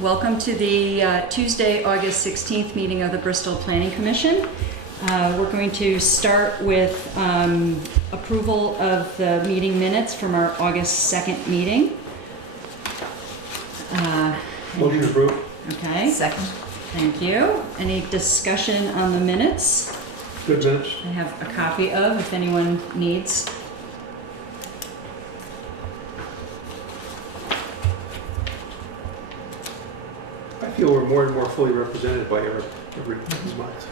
Welcome to the Tuesday, August 16th meeting of the Bristol Planning Commission. We're going to start with approval of the meeting minutes from our August 2nd meeting. Motion approved. Okay. Second. Thank you. Any discussion on the minutes? Good minutes. I have a copy of, if anyone needs. I feel we're more and more fully represented by every month.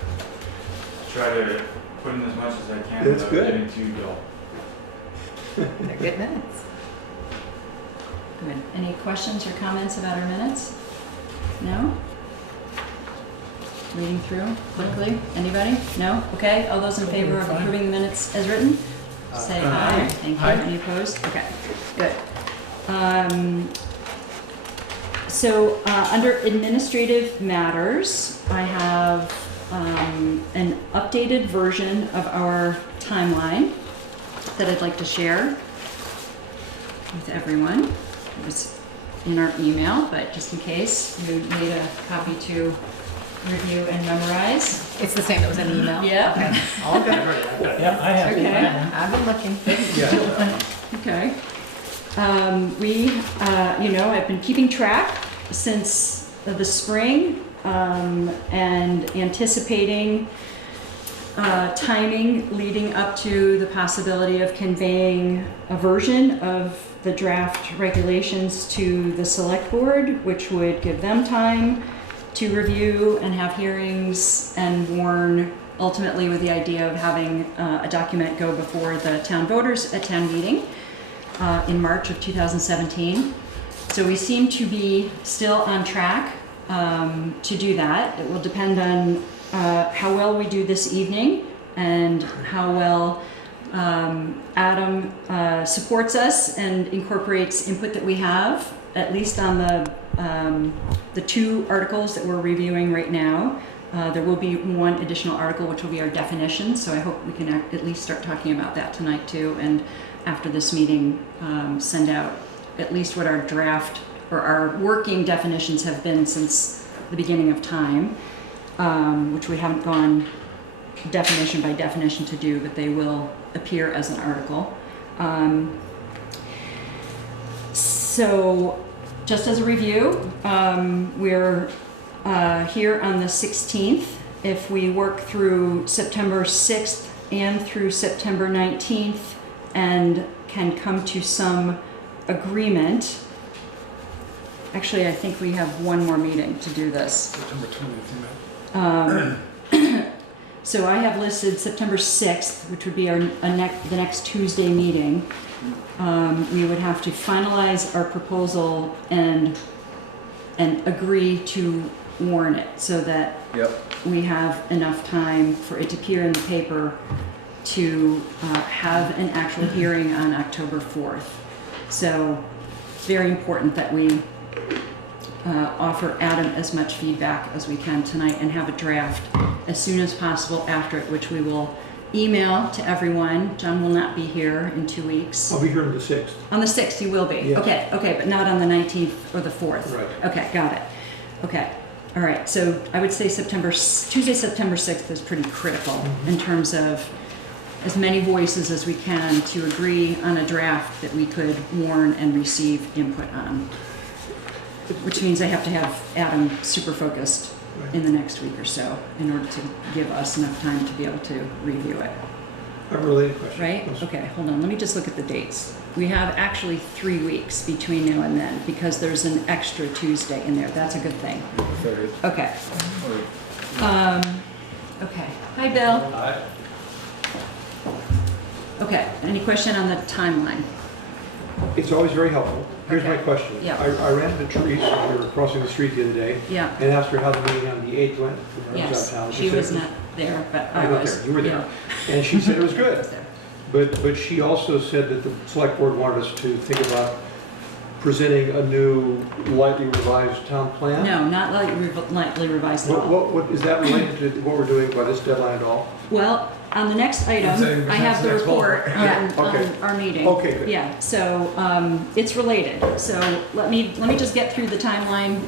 Try to put in as much as I can That's without good. getting too dull. They're good minutes. Good. Any questions or comments about our minutes? No? Reading through quickly. Anybody? No? Okay. All those in favor of approving the minutes as written? Say aye. Thank you. Aye. Any opposed? Okay. Good. So under administrative matters, I have an updated version of our timeline that I'd like to share with everyone. It was in our email, but just in case you need a copy to review and memorize. It's the same that was in the email? Yeah. Okay. All good. Yeah, I have. Okay. I've been looking. Yeah. Okay. I've been keeping track since the spring and anticipating timing leading up to the possibility of conveying a version of the draft regulations to the select board, which would give them time to review and have hearings and warn, ultimately with the idea of having a document go before the town voters at town meeting in March of 2017. So we seem to be still on track to do that. It will depend on how well we do this evening and how well Adam supports us and incorporates input that we have, at least on the two articles that we're reviewing right now. There will be one additional article, which will be our definitions, so I hope we can at least start talking about that tonight too, and after this meeting send out at least what our draft or our working definitions have been since the beginning of time, which we haven't gone definition by definition to do, but they will appear as an article. So just as a review, we're here on the 16th. If we work through September 6th and through September 19th and can come to some agreement. Actually, I think we have one more meeting to do this. September 20th, So I have listed September 6th, which would be the next Tuesday meeting. We would have to finalize our proposal and agree to warn it so that we have enough time for it to appear in the paper to have an actual hearing on October 4th. So it's very important that we offer Adam as much feedback as we can tonight and have a draft as soon as possible after it, which we will email to everyone. John will not be here in 2 weeks. I'll be here on the 6th. On the 6th you will be? Yeah. Okay, but not on the 19th or the 4th? Right. Okay, got it. Okay, all right, so I would say Tuesday, September 6th is pretty critical in terms of as many voices as we can to agree on a draft that we could warn and receive input on. Which means I have to have Adam super focused in the next week or so in order to give us enough time to be able to review it. A related question. Right? Yes. Okay, hold on. Let me just look at the dates. We have actually 3 weeks between now and then because there's an extra Tuesday in there. That's a good thing. Okay. Okay. Hi, Bill. Hi. Okay. Any question on the timeline? It's always very helpful. Here's my Okay. question. Yeah. I ran into Teresa, we were crossing the street the other day, Yeah. and asked her how the meeting on the 8th went. I was out Yes. of town. She said was it not there, but I I was was. there. You were there. Yeah. And she said it was I good. was there. But she also said that the select board wanted us to think about presenting a new lightly revised town plan. No, not lightly revised at all. What is that related to what we're doing by this deadline at all? Well, on the next item, Saying I have the next report Yeah, okay. on our meeting. Okay, good. Yeah, so it's related. So let me just get through the timeline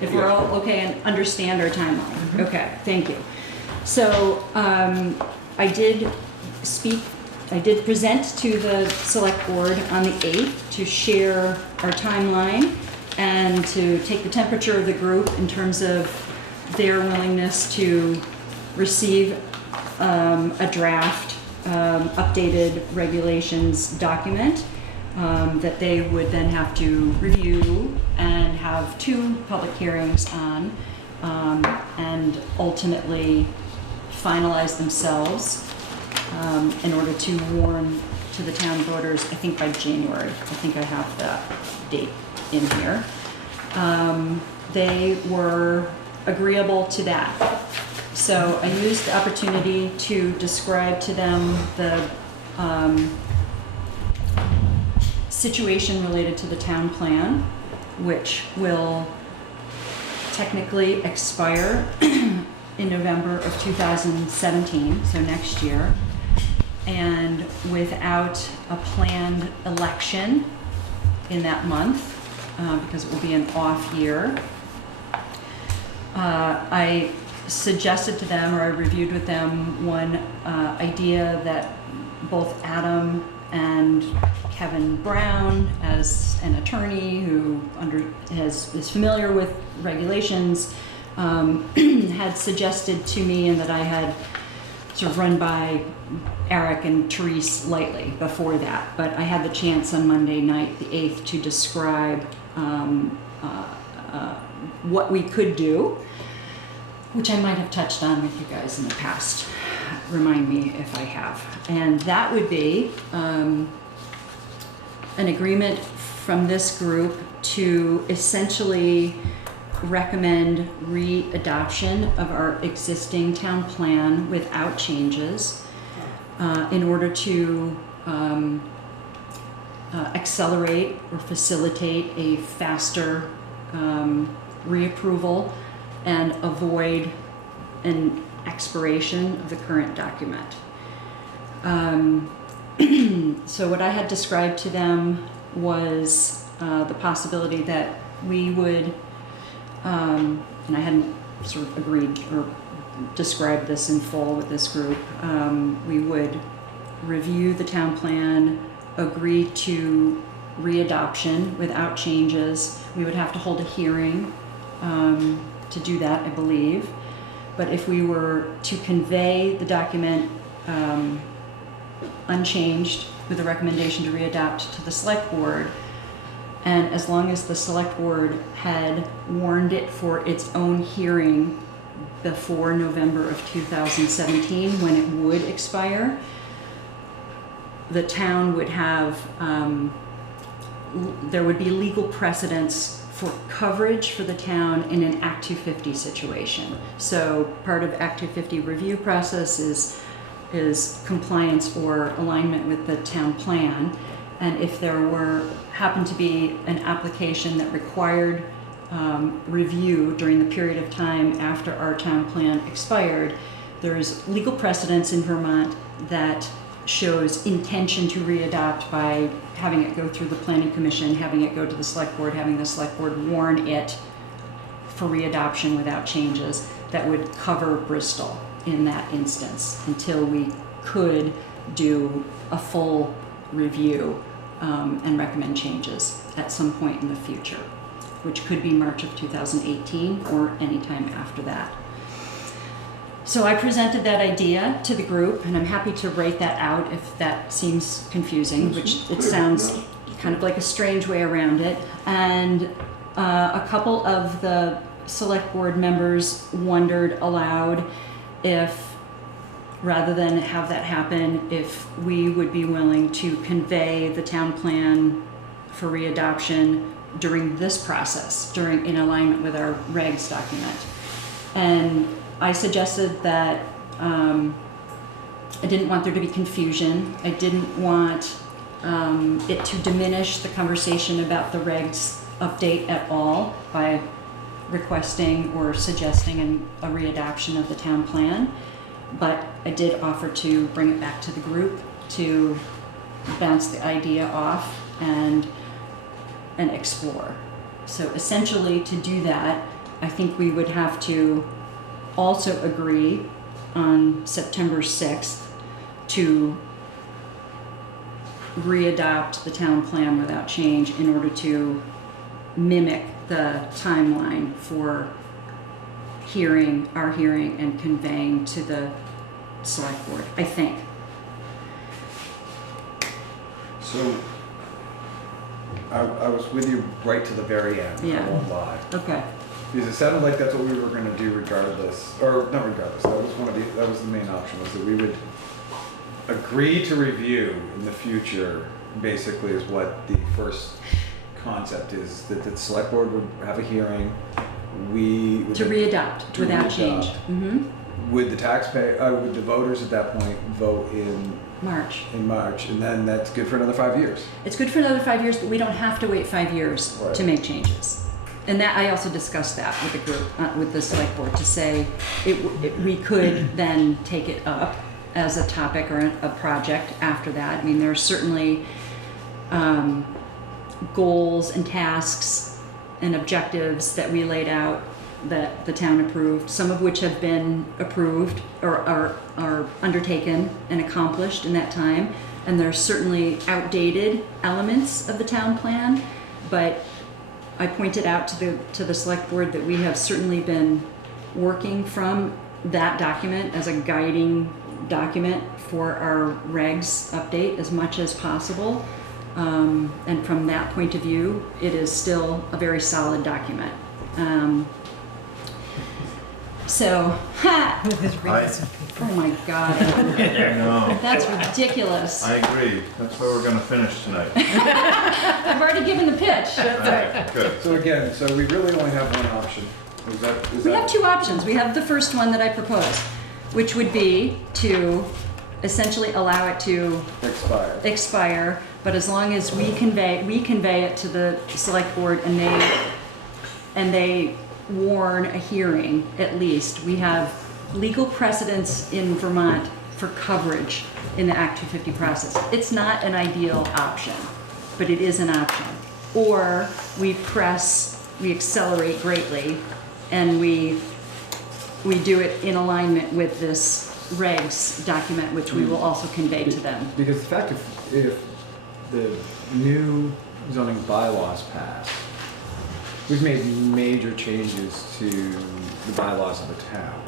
If we're Yes. all okay and understand our timeline. Okay, thank you. So I did present to the select board on the 8th to share our timeline and to take the temperature of the group in terms of their willingness to receive a draft updated regulations document that they would then have to review and have 2 public hearings on, and ultimately finalize themselves in order to warn to the town voters, I think by January. I think I have that date in here. They were agreeable to that. So I used the opportunity to describe to them the situation related to the town plan, which will technically expire in November of 2017, so next year, and without a planned election in that month, because it will be an off year. I suggested to them, or I reviewed with them, one idea that both Adam and Kevin Brown, as an attorney who is familiar with regulations, had suggested to me, and that I had sort of run by Eric and Therese lightly before that. But I had the chance on Monday night, the 8th, to describe what we could do, which I might have touched on with you guys in the past. Remind me if I have. And that would be an agreement from this group to essentially recommend re-adoption of our existing town plan without changes in order to accelerate or facilitate a faster reapproval and avoid an expiration of the current document. So what I had described to them was the possibility that we would, and I hadn't sort of agreed or described this in full with this group, we would review the town plan, agree to readoption without changes. We would have to hold a hearing to do that, I believe. But if we were to convey the document unchanged with a recommendation to readopt to the select board, and as long as the select board had warned it for its own hearing before November of 2017, when it would expire, the town would have, there would be legal precedence for coverage for the town in an Act 250 situation. So part of Act 250 review process is compliance or alignment with the town plan. And if there happened to be an application that required review during the period of time after our town plan expired, there is legal precedence in Vermont that shows intention to readopt by having it go through the planning commission, having it go to the select board, having the select board warn it for readoption without changes. That would cover Bristol in that instance until we could do a full review and recommend changes at some point in the future, which could be March of 2018 or any time after that. So I presented that idea to the group, and I'm happy to write that out if that seems confusing, which it sounds kind of like a strange way around it. And a couple of the select board members wondered aloud if, rather than have that happen, if we would be willing to convey the town plan for readoption during this process, in alignment with our regs document. And I suggested that I didn't want there to be confusion. I didn't want it to diminish the conversation about the regs update at all by requesting or suggesting a readoption of the town plan. But I did offer to bring it back to the group to bounce the idea off and explore. So essentially, to do that, I think we would have to also agree on September 6th to readopt the town plan without change in order to mimic the timeline for our hearing and conveying to the select board, I think. So, I was with you right to the very end, Yeah. I won't lie. Okay. Because it sounded like that's what we were gonna do regardless, or not regardless, that was the main option, was that we would agree to review in the future, basically is what the first concept is, that the select board would have a hearing, To readopt To without readopt. change. Mm-hmm. would would the voters at that point vote in March. March, and then that's good for another 5 years. It's good for another 5 years, but we don't have to wait 5 years Right. to make changes. And that, I also discussed that with the group, with the select board, to say we could then take it up as a topic or a project after that. I mean, there are certainly goals and tasks and objectives that we laid out that the town approved, some of which have been approved or are undertaken and accomplished in that time. And there are certainly outdated elements of the town plan, but I pointed out to the select board that we have certainly been working from that document as a guiding document for our regs update as much as possible. And from that point of view, it is still a very solid document. With his rings. Oh my God, No, that's ridiculous. I agree. That's where we're gonna finish tonight. I've already given the pitch. Alright, good. So again, so we really only have one option. We have two options. We have the first one that I proposed, which would be to essentially allow it to expire, but as long as we convey it to the select board and they warn a hearing, at least. We have legal precedence in Vermont for coverage in the Act 250 process. It's not an ideal option, but it is an option. Or we accelerate greatly, and we do it in alignment with this regs document, which we will also convey to them. Because the fact if the new zoning bylaws pass, we've made major changes to the bylaws of the town.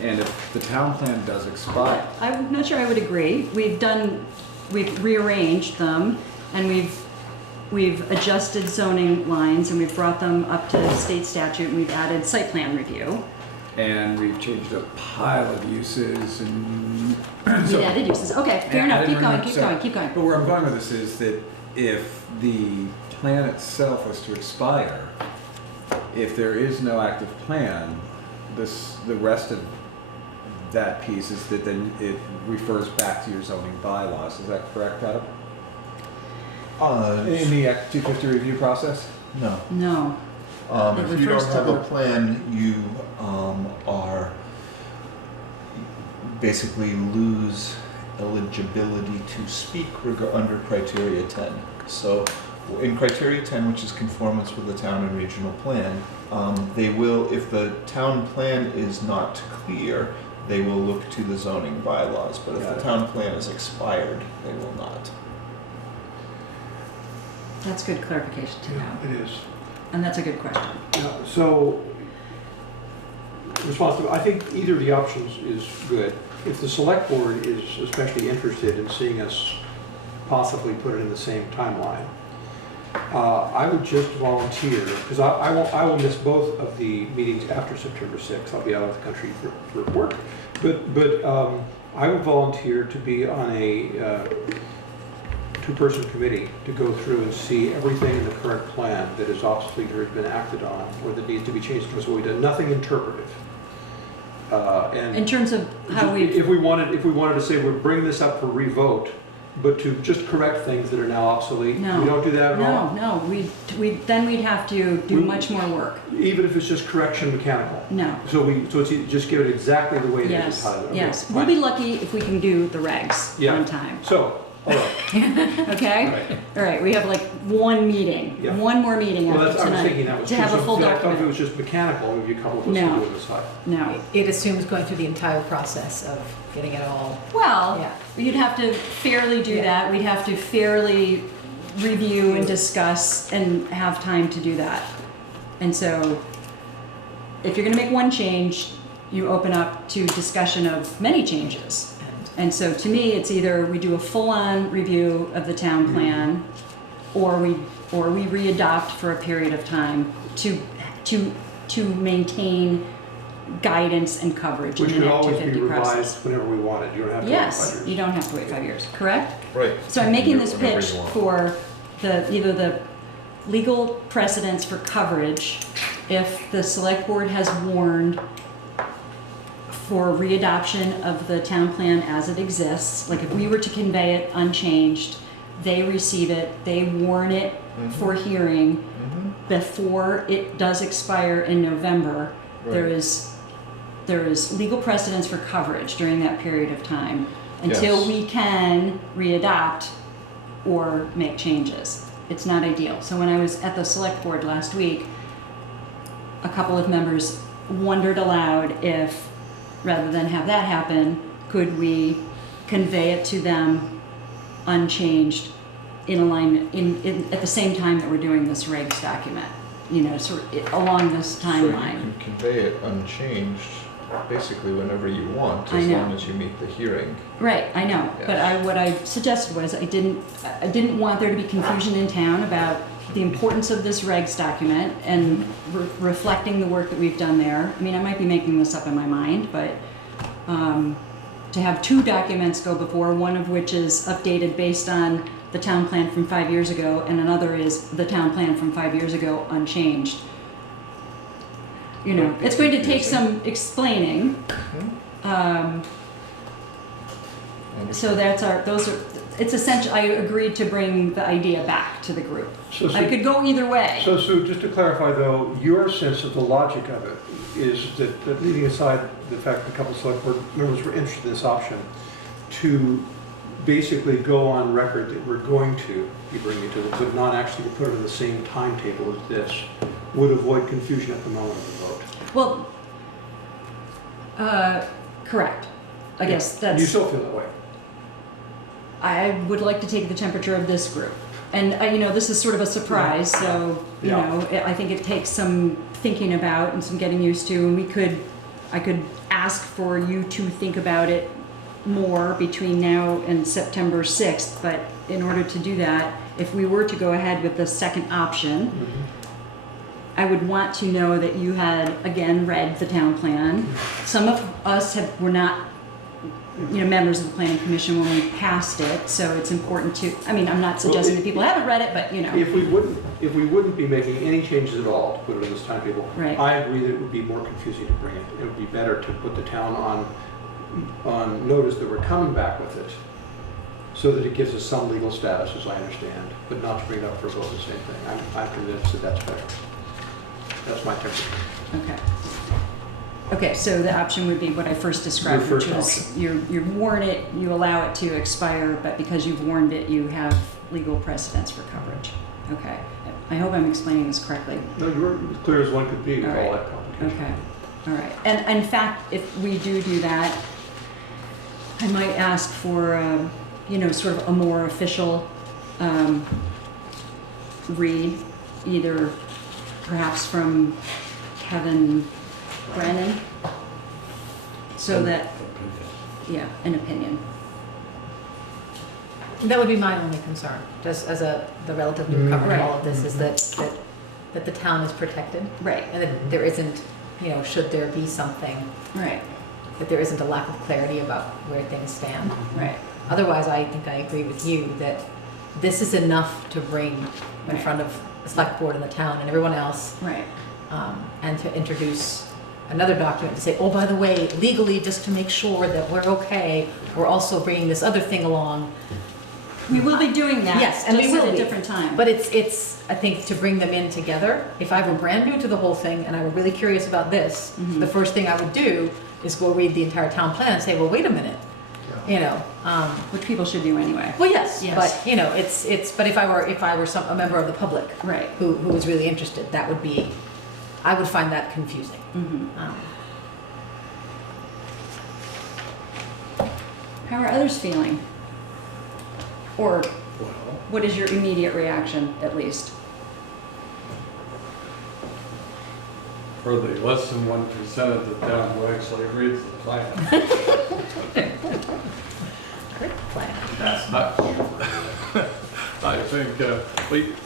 And if the town plan does expire, I'm not sure I would agree. We've rearranged them, and we've adjusted zoning lines, and we've brought them up to state statute, and we've added site plan review. and we've changed a pile of uses and We've added uses. Okay, fair enough. Keep going. But where I'm going with this is that if the plan itself was to expire, if there is no active plan, the rest of that piece is that then it refers back to your zoning bylaws. Is that correct, Adam? In the Act 250 review process? No. No. It If you refers don't to have a the- plan, you are basically lose eligibility to speak under criteria 10. So in criteria 10, which is conformance with the town and regional plan, they will, if the town plan is not clear, they will look to the zoning bylaws. But if Got the it. town plan is expired, they will not. That's good clarification to know. It is. And that's a good question. Yeah, so, I think either of the options is good. If the select board is especially interested in seeing us possibly put it in the same timeline, I would just volunteer, because I will miss both of the meetings after September 6th. I'll be out of the country for work. But I would volunteer to be on a two-person committee to go through and see everything in the current plan that is obsolete or has been acted on or that needs to be changed from what we've done. Nothing interpretive. And In terms of how if we wanted to say we're bringing this up for revote, but to just correct things that are now obsolete, No. we don't do that at all. No, then we'd have to do much more work. Even if it's just correction mechanical. No. So it's just give it exactly the way it is. Yes, Tyler. Okay, yes. fine. We'll be lucky if we can do the regs Yeah. on time. So All right, okay? right. All right, we have like one meeting, Yeah. one more meeting Well, after that's, I was thinking that tonight was to have a full I thought if it document. was just mechanical, maybe a couple of us No. could do it aside. No. It assumes going through the entire process of getting it all. Well, Yeah. you'd have to fairly do Yeah. that. We'd have to fairly review and discuss and have time to do that. And so if you're gonna make one change, you open up to discussion of many changes. And so to me, it's either we do a full-on review of the town plan, or we readopt for a period of time to maintain guidance and coverage in Which an could Act always be 250 process. revised whenever we want it. You don't have to wait 5 Yes, years. you don't have to wait 5 years, correct? Right. So I'm making this Whenever pitch you want. for either the legal precedents for coverage, if the select board has warned for readoption of the town plan as it exists, like if we were to convey it unchanged, they receive it, they warn it for hearing Mhm. before it does expire in November. There Right. is legal precedence for coverage during that period of time until Yes. we can readopt or make changes. It's not ideal. So when I was at the select board last week, a couple of members wondered aloud if, rather than have that happen, could we convey it to them unchanged in alignment, at the same time that we're doing this regs document, you know, sort of along this So you timeline. can convey it unchanged, basically whenever you want, I as know. long as you meet the hearing. Right, I know, but what I suggested was I didn't want there to be confusion in town about the importance of this regs document and reflecting the work that we've done there. I mean, I might be making this up in my mind, but to have two documents go before, one of which is updated based on the town plan from 5 years ago, and another is the town plan from 5 years ago unchanged. You know, it's going to take some explaining. So it's essential, I agreed to bring the idea back to the group. So I could go either way. So Sue, just to clarify though, your sense of the logic of it is that leaving aside the fact that a couple of select board members were interested in this option, to basically go on record that we're going to be bringing it to them, but not actually to put it in the same timetable as this, would avoid confusion at the moment of the vote. Well, correct. I guess You that's, still feel that way? I would like to take the temperature of this group. And, you know, this is sort of a surprise, so, you Yeah. know, I think it takes some thinking about and some getting used to, and I could ask for you to think about it more between now and September 6th, but in order to do that, if we were to go ahead with the second option, I would want to know that you had, again, read the town plan. Some of us were not, you know, members of the planning commission when we passed it, so it's important to, I mean, I'm not suggesting that people haven't read it, but, you know. If we wouldn't be making any changes at all to put it in this timetable, Right. I agree that it would be more confusing to bring it. It would be better to put the town on notice that we're coming back with it, so that it gives us some legal status, as I understand, but not to bring it up for a vote the same thing. I'm convinced that that's better. That's my temperature. Okay. Okay, so the option would be what I first described, Your which first was you warn it, you allow it to expire, but because you've warned it, you have legal precedence for coverage. Okay. I hope I'm explaining this correctly. No, you're as clear as one could be with All all right. that complication. Okay, all right. And in fact, if we do that, I might ask for, you know, sort of a more official read, either perhaps from Kevin Brennan, so that, yeah, an opinion. That would be my only concern, just as the relative newcomer Right. to all of this, is that the town is protected, Right, and that there isn't, you know, should there be something, right, that there isn't a lack of clarity about where things stand. right. Otherwise, I think I agree with you that this is enough to bring in Right. front of the select board and the town and everyone else, Right, and to introduce another document to say, oh, by the way, legally, just to make sure that we're okay, we're also bringing this other thing along. we will be doing that. Yes, and we just will at a be. different time. But it's, I think, to bring them in together. If I were brand new to the whole thing and I were really curious about this, Mhm. the first thing I would do is go read the entire town plan and say, well, wait a minute. Yeah. you know, Which people should do anyway. well, yes, Yes. but, you know, but if I were a member of the public Right. who was really interested, that would be, I would find that confusing. Mhm. Um, How are others feeling? Or Well, what is your immediate reaction, at least? For the less than 1% of the town who actually reads the plan. Great plan. That's not true. I think,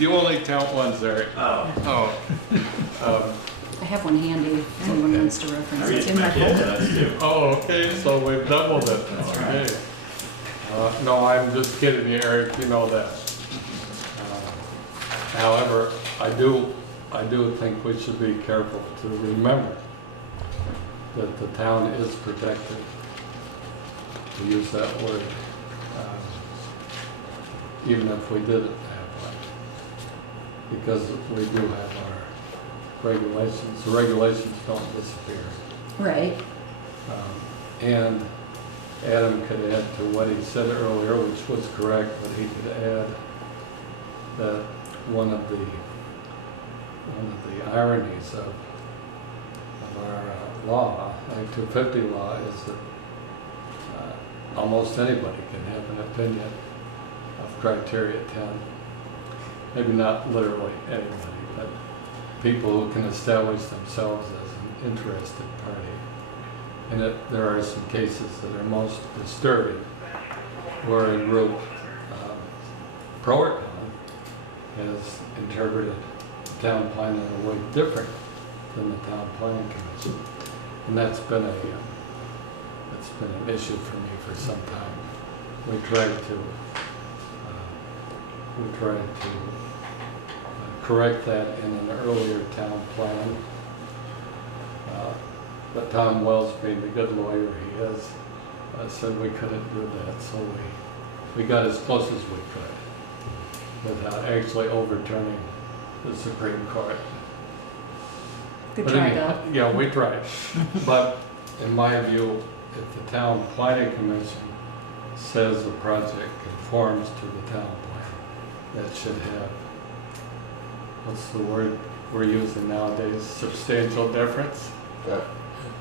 you only count once, Eric. Oh. I have one handy if anyone Okay. wants to reference I it. read in my kids, folder. that's too. Oh, okay, so we've doubled it now, That's right. okay. No, I'm just kidding you, Eric, you know that. However, I do think we should be careful to remember that the town is protected, to use that word, even if we didn't have one. Because we do have our regulations. The regulations don't disappear. Right. And Adam could add to what he said earlier, which was correct, but he could add that one of the ironies of our law, Act 250 law, is that almost anybody can have an opinion of criteria 10. Maybe not literally anybody, but people who can establish themselves as an interested party. And there are some cases that are most disturbing where a group, pro or con, has interpreted the town plan in a way different than the town planning commission. And that's been an issue for me for some time. We tried to correct that in an earlier town plan. But Tom Wells, being the good lawyer he is, said we couldn't do that, so we got as close as we could without actually overturning the Supreme Court. Good But try, anyhow, Doug. yeah, we tried. But in my view, if the town planning commission says the project conforms to the town plan, that should have, what's the word we're using nowadays, substantial difference?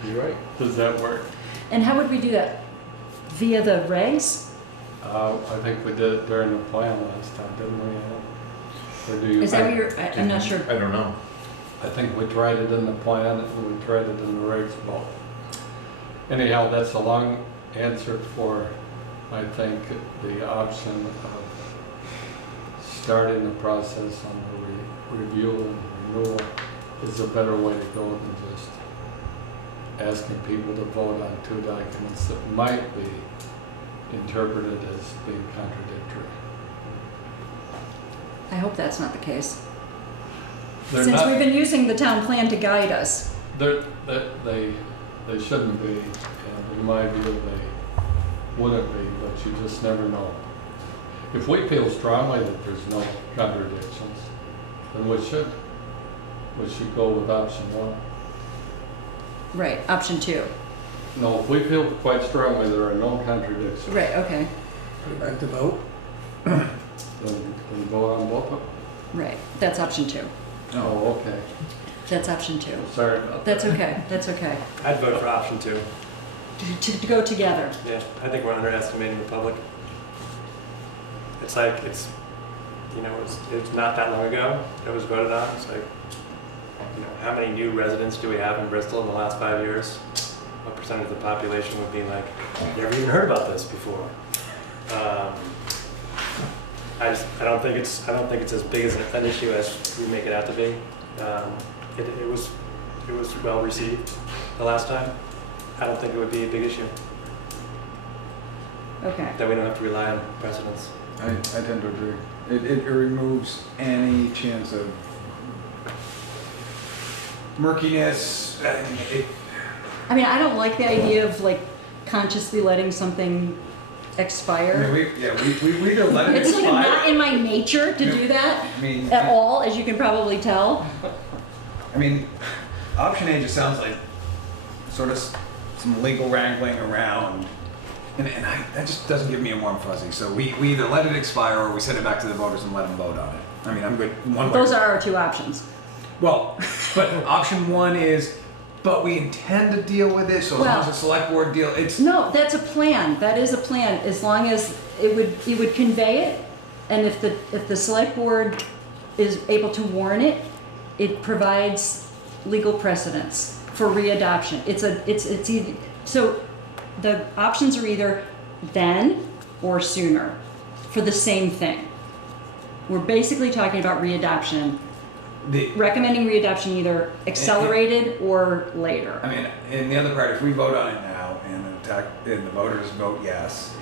You're right. Does that work? And how would we do that? Via the regs? I think we did it during the plan last time, didn't we, Al? Or do you? Is that what you're, I'm not sure. I don't know. I think we tried it in the plan and we tried it in the regs both. Anyhow, that's a long answer for, I think, the option of starting the process on the review and renewal is a better way to go than just asking people to vote on two documents that might be interpreted as being contradictory. I hope that's not the case. They're Since not- we've been using the town plan to guide us. They shouldn't be, and in my view, they wouldn't be, but you just never know. If we feel strongly that there's no contradictions, then we should go with option one. Right, option 2. No, if we feel quite strongly there are no contradictions, Right, okay, put it back to vote. then vote on both of them. right. That's option 2. Oh, okay. That's option 2. Sorry about that. That's okay, that's okay. I'd vote for option 2. To go together. Yeah, I think we're underestimating the public. It's like, it's not that long ago it was voted on. It's like, how many new residents do we have in Bristol in the last 5 years? What percentage of the population would be like, never even heard about this before? I don't think it's as big as an issue as we make it out to be. It was well received the last time. I don't think it would be a big issue, Okay. that we don't have to rely on precedents. I tend to agree. It removes any chance of murkiness. I mean, I don't like the idea of like consciously letting something I expire. mean, we either let it It's like expire. not in my nature to do that I mean, at all, as you can probably tell. I mean, option A just sounds like sort of some legal wrangling around that just doesn't give me a warm fuzzy. So we either let it expire or we send it back to the voters and let them vote on it. I mean, I'm good. One way. Those are our two options. Well, but option one is, but we intend to deal with it, so as long as the select board deal, it's... No, that's a plan. That is a plan, as long as it would convey it, and if the select board is able to warn it, it provides legal precedence for readoption. It's either, so the options are either then or sooner for the same thing. We're basically talking about readoption. Recommending readoption either accelerated or later. I mean, and the other part, if we vote on it now and the voters vote yes,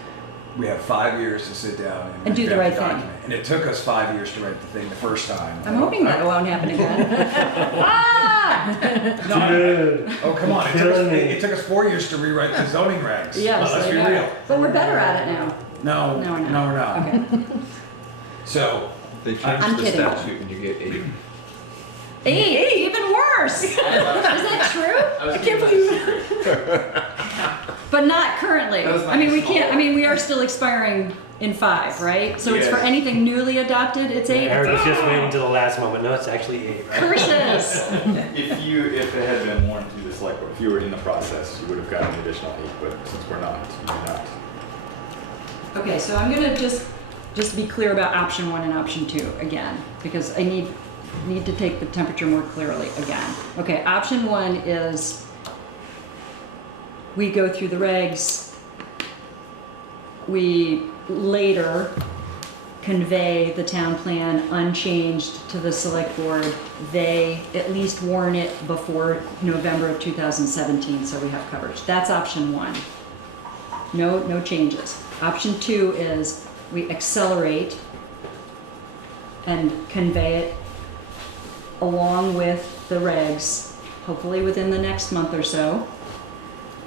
we have 5 years to sit down And do the right draft thing. document. And it took us 5 years to write the thing the first time. I'm hoping that won't happen again. Oh, come on. It took us 4 years to rewrite the zoning regs. Yes, Let's I be know. real. But we're better at it now. No, No, we're not. no, we're not. Okay. So, They changed I'm the kidding. statute and you get 8. 8, even worse. Is that true? I can't believe But not currently. That was my I mean, we small can't. I mean, we are still expiring in 5, right? So it's for Yes. anything newly adopted. It's 8. Eric was just waiting until the last moment. No, it's actually 8, right? Curses. If it had been warned to the select board, if you were in the process, you would have gotten an additional 8, but since we're not, you're not. Okay, so I'm gonna just be clear about option 1 and option 2 again, because I need to take the temperature more clearly again. Okay, option 1 is we go through the regs, we later convey the town plan unchanged to the select board. They at least warn it before November of 2017, so we have coverage. That's option 1. No changes. Option 2 is we accelerate and convey it along with the regs, hopefully within the next month or so,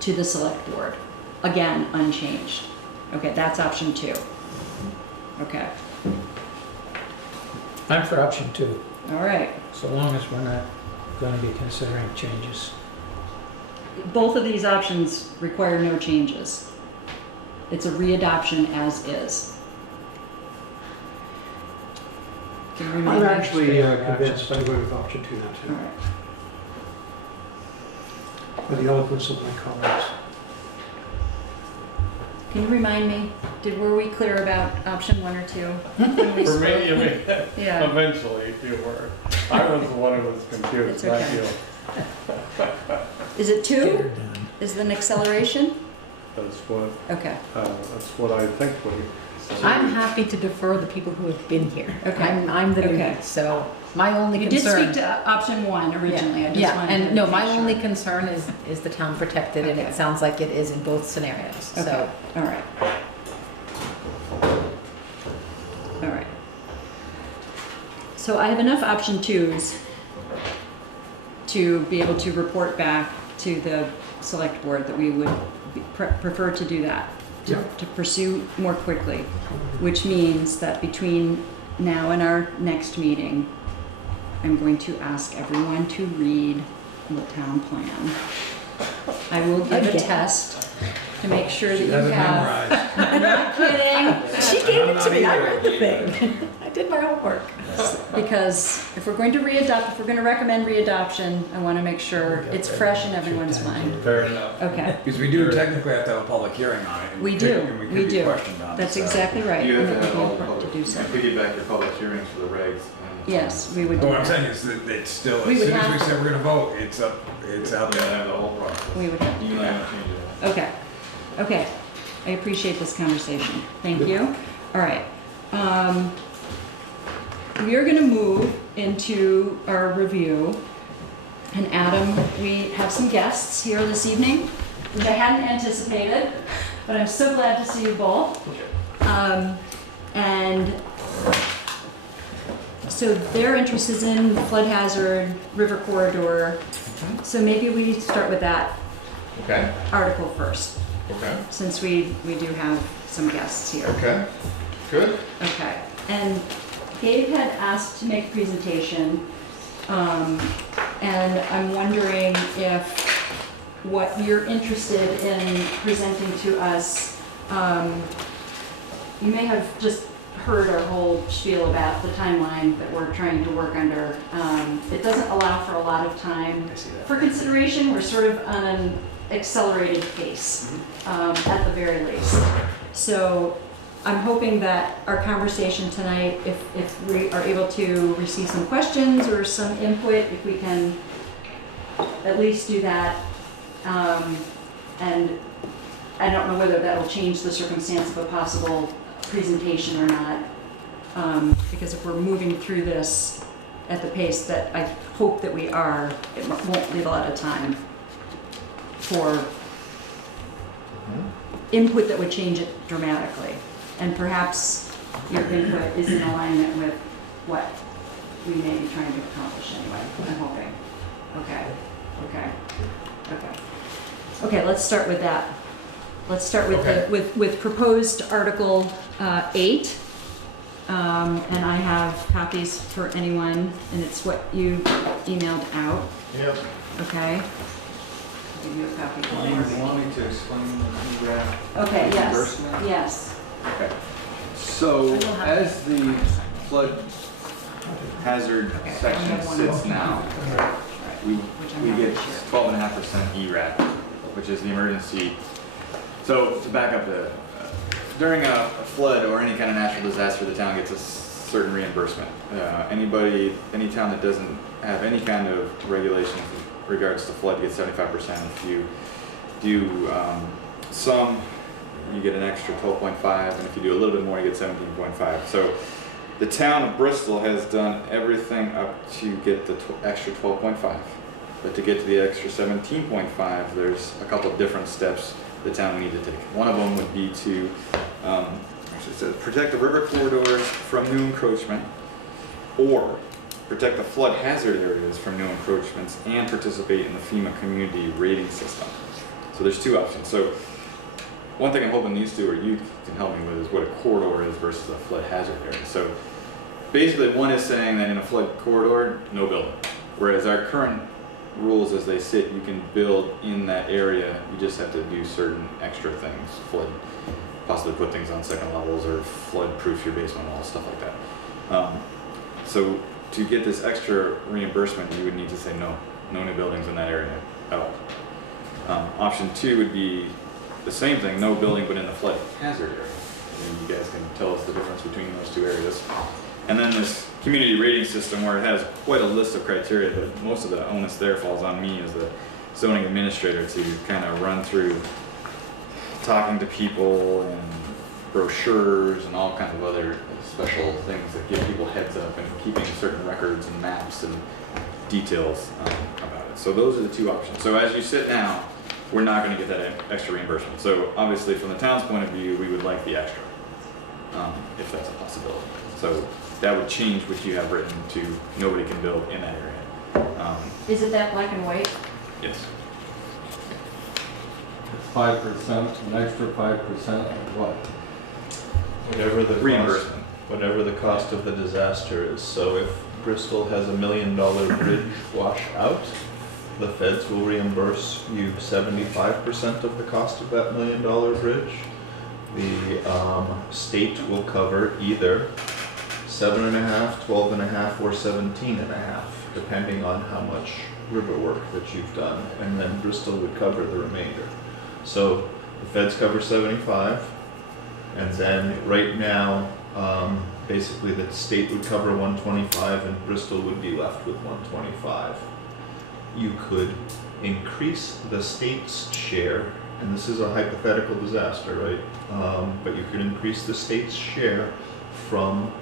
to the select board. Again, unchanged. Okay, that's option 2. Okay, I'm for option 2, all right. so long as we're not going to be considering changes. Both of these options require no changes. It's a readoption as is. Can you remind I'm me? actually Stay on convinced option I'd go with option 2 now All too, right. by the eloquence of my colleagues. Can you remind me, were we clear about option 1 or 2? when we For me, spoke? I mean, Yeah, eventually you were. I was the one who was confused, It's not okay. you. is it Get 2? her done. Is it an acceleration? That's Okay, what I think we. I'm happy to defer the people who have been here. Okay. I'm the Okay. newbie, so my only you did concern. speak to option 1 originally, I just Yeah, wanted and to no, make my sure. only concern is the town protected, and Okay. it sounds like it is in both scenarios, Okay, so. all right. All right. So I have enough option 2s to be able to report back to the select board that we would prefer to do that, Yeah. to pursue more quickly, which means that between now and our next meeting, I'm going to ask everyone to read the town plan. I will give a Again. test to make sure that she you has it have. memorized. I'm not kidding. She gave it to me, I Not read the thing. I did my homework. Because if we're going to if we're going to recommend readoption, I want to make sure it's fresh in everyone's mind. Fair enough. Okay, Because we do technically have to have a public hearing on it. and we could- do, and we could be do. questioned on it, That's so. exactly right. You and have it to would have be all the important public, to you do so. piggyback your public hearings for the regs. and- Yes, we would do What I'm that. saying is that it's still, We as would soon as we have- say we're gonna vote, it's out You're there. gonna have the whole process. We would have to You do and I that. don't change it. Okay, okay. I appreciate this conversation. Thank you. All right. We are going to move into our review. And Adam, we have some guests here this evening, which I hadn't anticipated, but I'm so glad to see you both. And so their interest is in flood hazard, river corridor. So maybe we start with that Okay, article first, okay, since we do have some guests here. okay, good. Okay, and Gabe had asked to make a presentation, and I'm wondering if what you're interested in presenting to us You may have just heard our whole spiel about the timeline that we're trying to work under. It doesn't allow for a lot of time for consideration. We're sort of on an accelerated pace, at the very least. So I'm hoping that our conversation tonight, if we are able to receive some questions or some input, if we can at least do that. And I don't know whether that will change the circumstance of a possible presentation or not. Because if we're moving through this at the pace that I hope that we are, it won't leave a lot of time for input that would change it dramatically. And perhaps your input is in alignment with what we may be trying to accomplish anyway, I'm hoping. Okay, let's start with that. Let's start with with proposed Article 8. And I have copies for anyone, and it's what you emailed out. Yep. Okay. I'll give you a copy. You want me to explain the draft? Okay, yes, reimbursement? yes. Okay. So as the flood hazard section sits now, we get 12.5% ERAT, which is the emergency. So to back up, during a flood or any kind of natural disaster, the town gets a certain reimbursement. Any town that doesn't have any kind of regulation with regards to flood gets 75%. If you do some, you get an extra 12.5, and if you do a little bit more, you get 17.5. So the town of Bristol has done everything up to get the extra 12.5. But to get to the extra 17.5, there's a couple of different steps the town would need to take. One of them would be to protect the river corridors from new encroachment, or protect the flood hazard areas from new encroachments, and participate in the FEMA community rating system. So there's two options. So one thing I'm hoping these two, or you can help me with, is what a corridor is versus a flood hazard area. So basically one is saying that in a flood corridor, no building. Whereas our current rules as they sit, you can build in that area, you just have to do certain extra things, possibly put things on second levels or flood proof your basement walls, stuff like that. So to get this extra reimbursement, you would need to say no new buildings in that area at all. Option 2 would be the same thing, no building but in the flood hazard area. And you guys can tell us the difference between those two areas. And then this community rating system, where it has quite a list of criteria, but most of the onus there falls on me as the zoning administrator to kind of run through talking to people and brochures and all kinds of other special things that give people heads up and keeping certain records and maps and details about it. So those are the two options. So as you sit now, we're not going to get that extra reimbursement. So obviously from the town's point of view, we would like the extra, if that's a possibility. So that would change what you have written to nobody can build in that area. Is it that black and white? Yes. 5%, an extra 5% of what? Whatever the Reimbursement. Whatever the cost of the disaster is. So if Bristol has $1 million bridge wash out, the feds will reimburse you 75% of the cost of that $1 million bridge. The state will cover either 7.5, 12.5, or 17.5, depending on how much river work that you've done, and then Bristol would cover the remainder. So the feds cover 75, and then right now, basically the state would cover 125, and Bristol would be left with 125. You could increase the state's share, and this is a hypothetical disaster, right? But you could increase the state's share from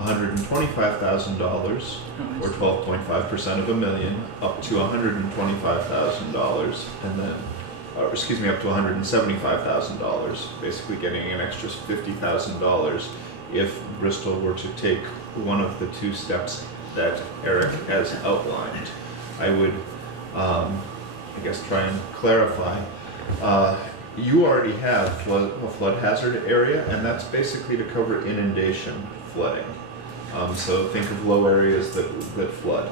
$125,000, or 12.5% of $1 million, up to $125,000, and then, up to $175,000, basically getting an extra $50,000 if Bristol were to take one of the two steps that Eric has outlined. I would, I guess, try and clarify. You already have a flood hazard area, and that's basically to cover inundation flooding. So think of low areas that flood.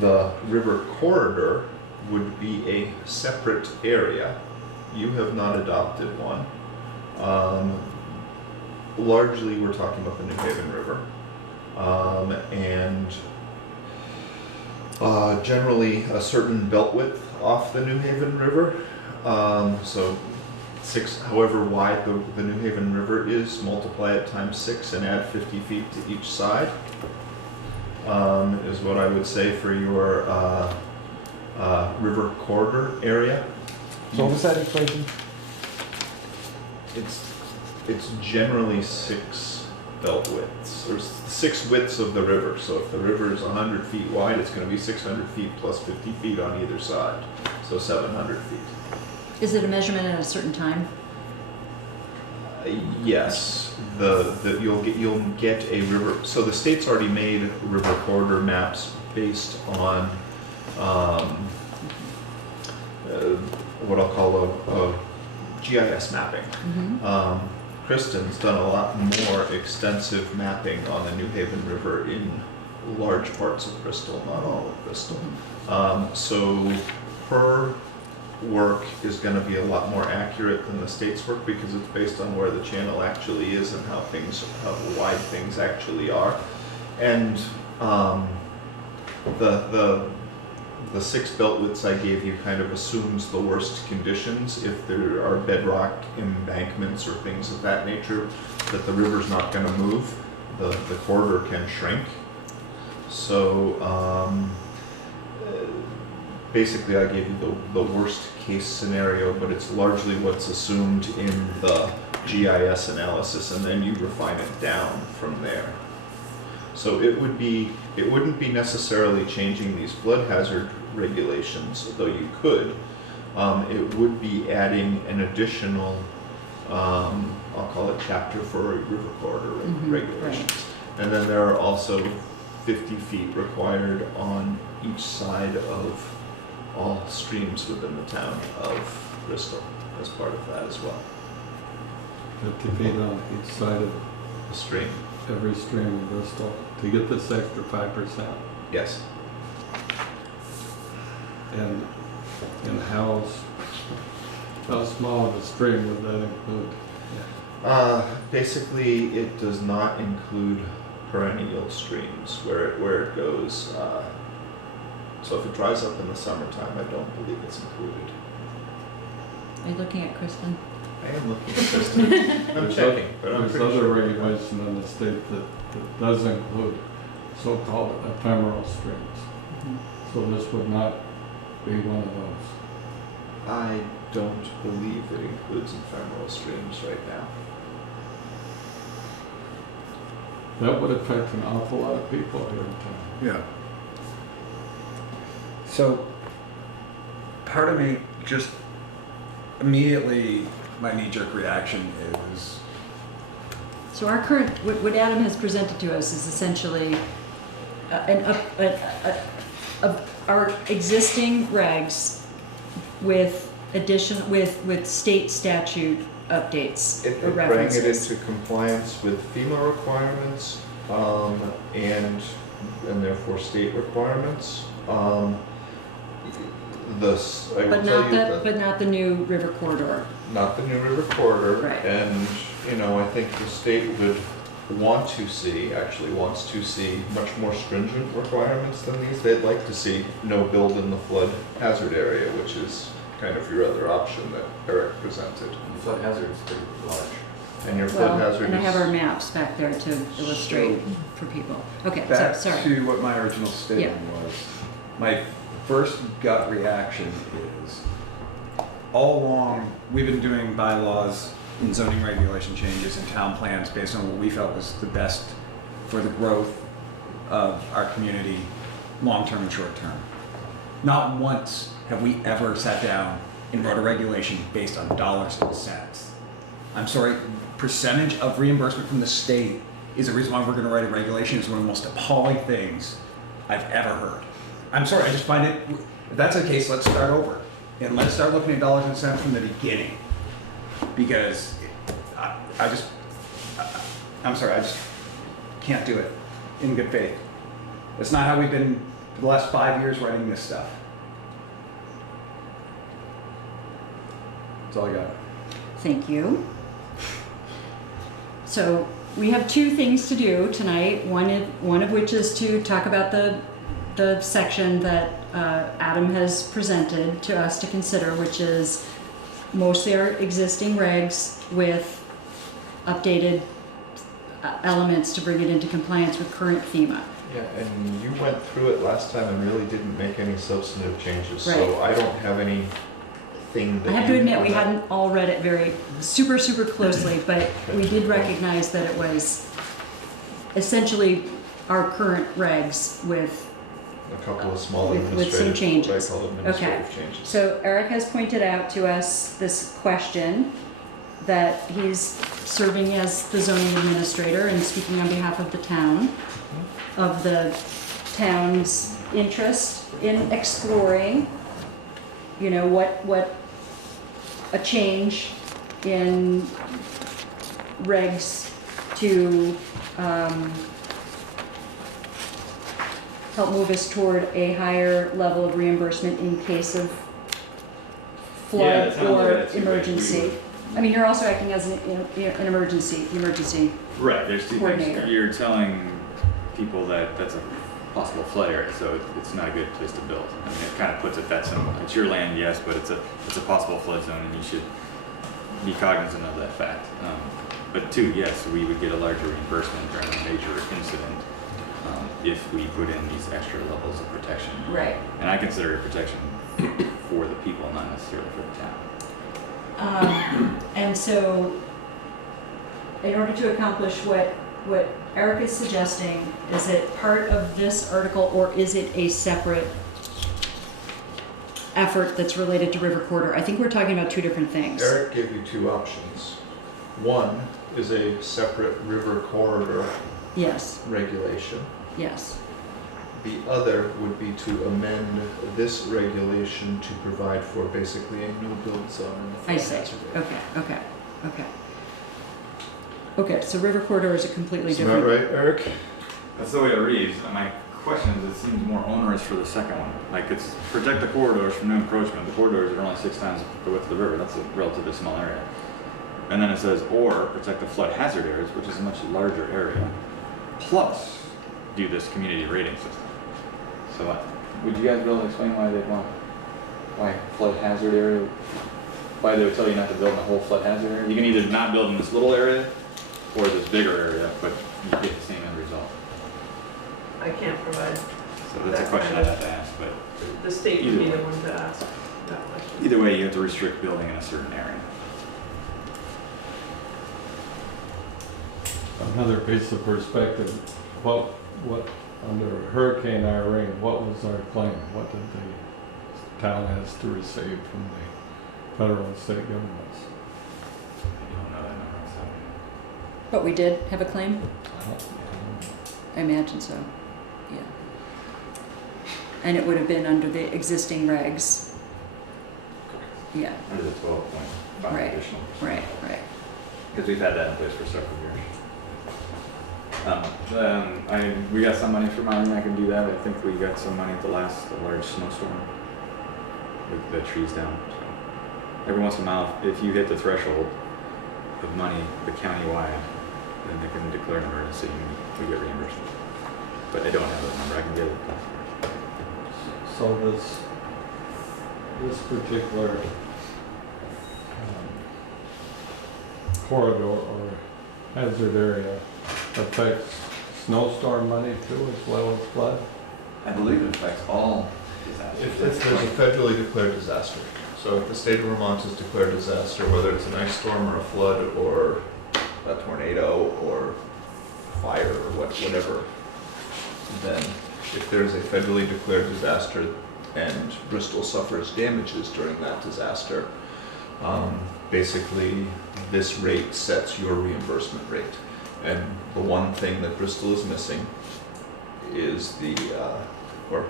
The river corridor would be a separate area You have not adopted one. Largely, we're talking about the New Haven River. And generally a certain belt width off the New Haven River. So 6, however wide the New Haven River is, multiply it times 6 and add 50 feet to each side, is what I would say for your river corridor area. So what was that equation? It's generally 6 belt widths, or 6 widths of the river. So if the river is 100 feet wide, it's going to be 600 feet plus 50 feet on either side, so 700 feet. Is it a measurement at a certain time? Yes, you'll get a river. So the state's already made river corridor maps based on what I'll call a GIS mapping. Mm-hmm. Kristen's done a lot more extensive mapping on the New Haven River in large parts of Bristol, not all of Bristol. So her work is going to be a lot more accurate than the state's work because it's based on where the channel actually is and how wide things actually are. And the 6 belt widths I gave you kind of assumes the worst conditions. If there are bedrock embankments or things of that nature, that the river's not going to move, the corridor can shrink. So basically I gave you the worst case scenario, but it's largely what's assumed in the GIS analysis, and then you refine it down from there. So it wouldn't be necessarily changing these flood hazard regulations, though you could. It would be adding an additional, I'll call it chapter for river corridor regulations. Right. And then there are also 50 feet required on each side of all streams within the town of Bristol as part of that as well. 50 feet on each side of A stream. every stream in Bristol to get this extra 5%. Yes. And how small of a stream would that include? Basically, it does not include perennial streams where it goes. So if it dries up in the summertime, I don't believe it's included. Are you looking at Kristen? I am looking at Kristen. I'm checking, but I'm There's pretty other sure. regulation in the state that does include so-called ephemeral streams. So this would not be one of those. I don't believe it includes ephemeral streams right now. That would affect an awful lot of people here in town. Yeah. So, part of me just immediately, my knee-jerk reaction is, So our current, what Adam has presented to us is essentially our existing regs with state statute updates or Bring it references. into compliance with FEMA requirements and therefore state requirements. But not the new river corridor. Not the new river corridor. Right. And, I think the state would wants to see much more stringent requirements than these. They'd like to see no build in the flood hazard area, which is kind of your other option that Eric presented. The flood hazard is pretty large. And your flood hazard And I is... have our maps back there to illustrate for people. Okay, so, back sorry. to what my original statement was. My first gut reaction is, all along, we've been doing bylaws and zoning regulation changes and town plans based on what we felt was the best for the growth of our community, long-term and short-term. Not once have we ever sat down and wrote a regulation based on dollars and cents. I'm sorry, percentage of reimbursement from the state is the reason why we're gonna write a regulation. Is one of the most appalling things I've ever heard. I'm sorry, I just find it, if that's the case, let's start over. And let's start looking at dollars and cents from the beginning. Because I'm sorry, I just can't do it in good faith. That's not how we've been for the last 5 years writing this stuff. That's all I got. Thank you. So we have two things to do tonight. One of which is to talk about the section that Adam has presented to us to consider, which is mostly our existing regs with updated elements to bring it into compliance with current FEMA. Yeah, and you went through it last time and really didn't make any substantive changes, Right. so I don't have anything that I have to you admit, we wanna- hadn't all read it very super closely, but we did recognize that it was essentially our current regs with, A couple of small with some administrative, changes. what I call administrative changes. so Eric has pointed out to us this question that he's serving as the zoning administrator and speaking on behalf of the town, of the town's interest in exploring, what a change in regs to help move us toward a higher level of reimbursement in case of Yeah, flood that sounds or like two ways. emergency. I mean, you're also acting as an emergency. Right, there's two things. Coordinator. You're telling people that that's a possible flood area, so it's not a good place to build. I mean, it kind of puts it that simple. It's your land, yes, but it's a possible flood zone, and you should be cognizant of that fact. But two, yes, we would get a larger reimbursement during a major incident if we put in these extra levels of protection. Right. And I consider it protection for the people, not necessarily for the town. And so, in order to accomplish what Eric is suggesting, is it part of this article or is it a separate effort that's related to River Corridor? I think we're talking about two different things. Eric gave you two options. One is a separate river corridor Yes, regulation. yes. The other would be to amend this regulation to provide for basically a no-build zone in the I flood see. hazard area. Okay. Okay, so River Corridor is a completely Isn't that different. right, Eric? That's the way it reads. My question is, it seems more onerous for the second one. Like, it's protect the corridors from new encroachment. The corridors are only 6 times the width of the river. That's a relatively small area. And then it says, or protect the flood hazard areas, which is a much larger area, plus do this community rating system. So, would you guys be able to explain why flood hazard area, why they would tell you not to build in the whole flood hazard area? You can either not build in this little area or this bigger area, but you get the same end result. I can't provide, So that's a question I'd have to ask, but the state would be Either the way. one to ask that question. either way, you have to restrict building in a certain area. Another piece of perspective, what, under Hurricane Irene, what was our claim? What did the town has to receive from the federal and state governments? I don't know that number, so. But we did have a claim? I don't- I imagine so, yeah. And it would have been under the existing regs. Yeah, Under the 12.5 Right. additional. right. Because we've had that in place for several years. We got some money from Irene, I can do that. I think we got some money at the last large snowstorm with the trees down. So every once in a while, if you hit the threshold of money, the county-wide, then they can declare an emergency and we get reimbursement. But I don't have that number, I can get it. So this particular corridor or hazard area affects snowstorm money too, as well as flood? I believe it affects all disasters. If there's a federally declared disaster, so if the state of Vermont has declared disaster, whether it's an ice storm or a flood or a tornado or fire or whatever, then if there's a federally declared disaster and Bristol suffers damages during that disaster, basically this rate sets your reimbursement rate. And the one thing that Bristol is missing is or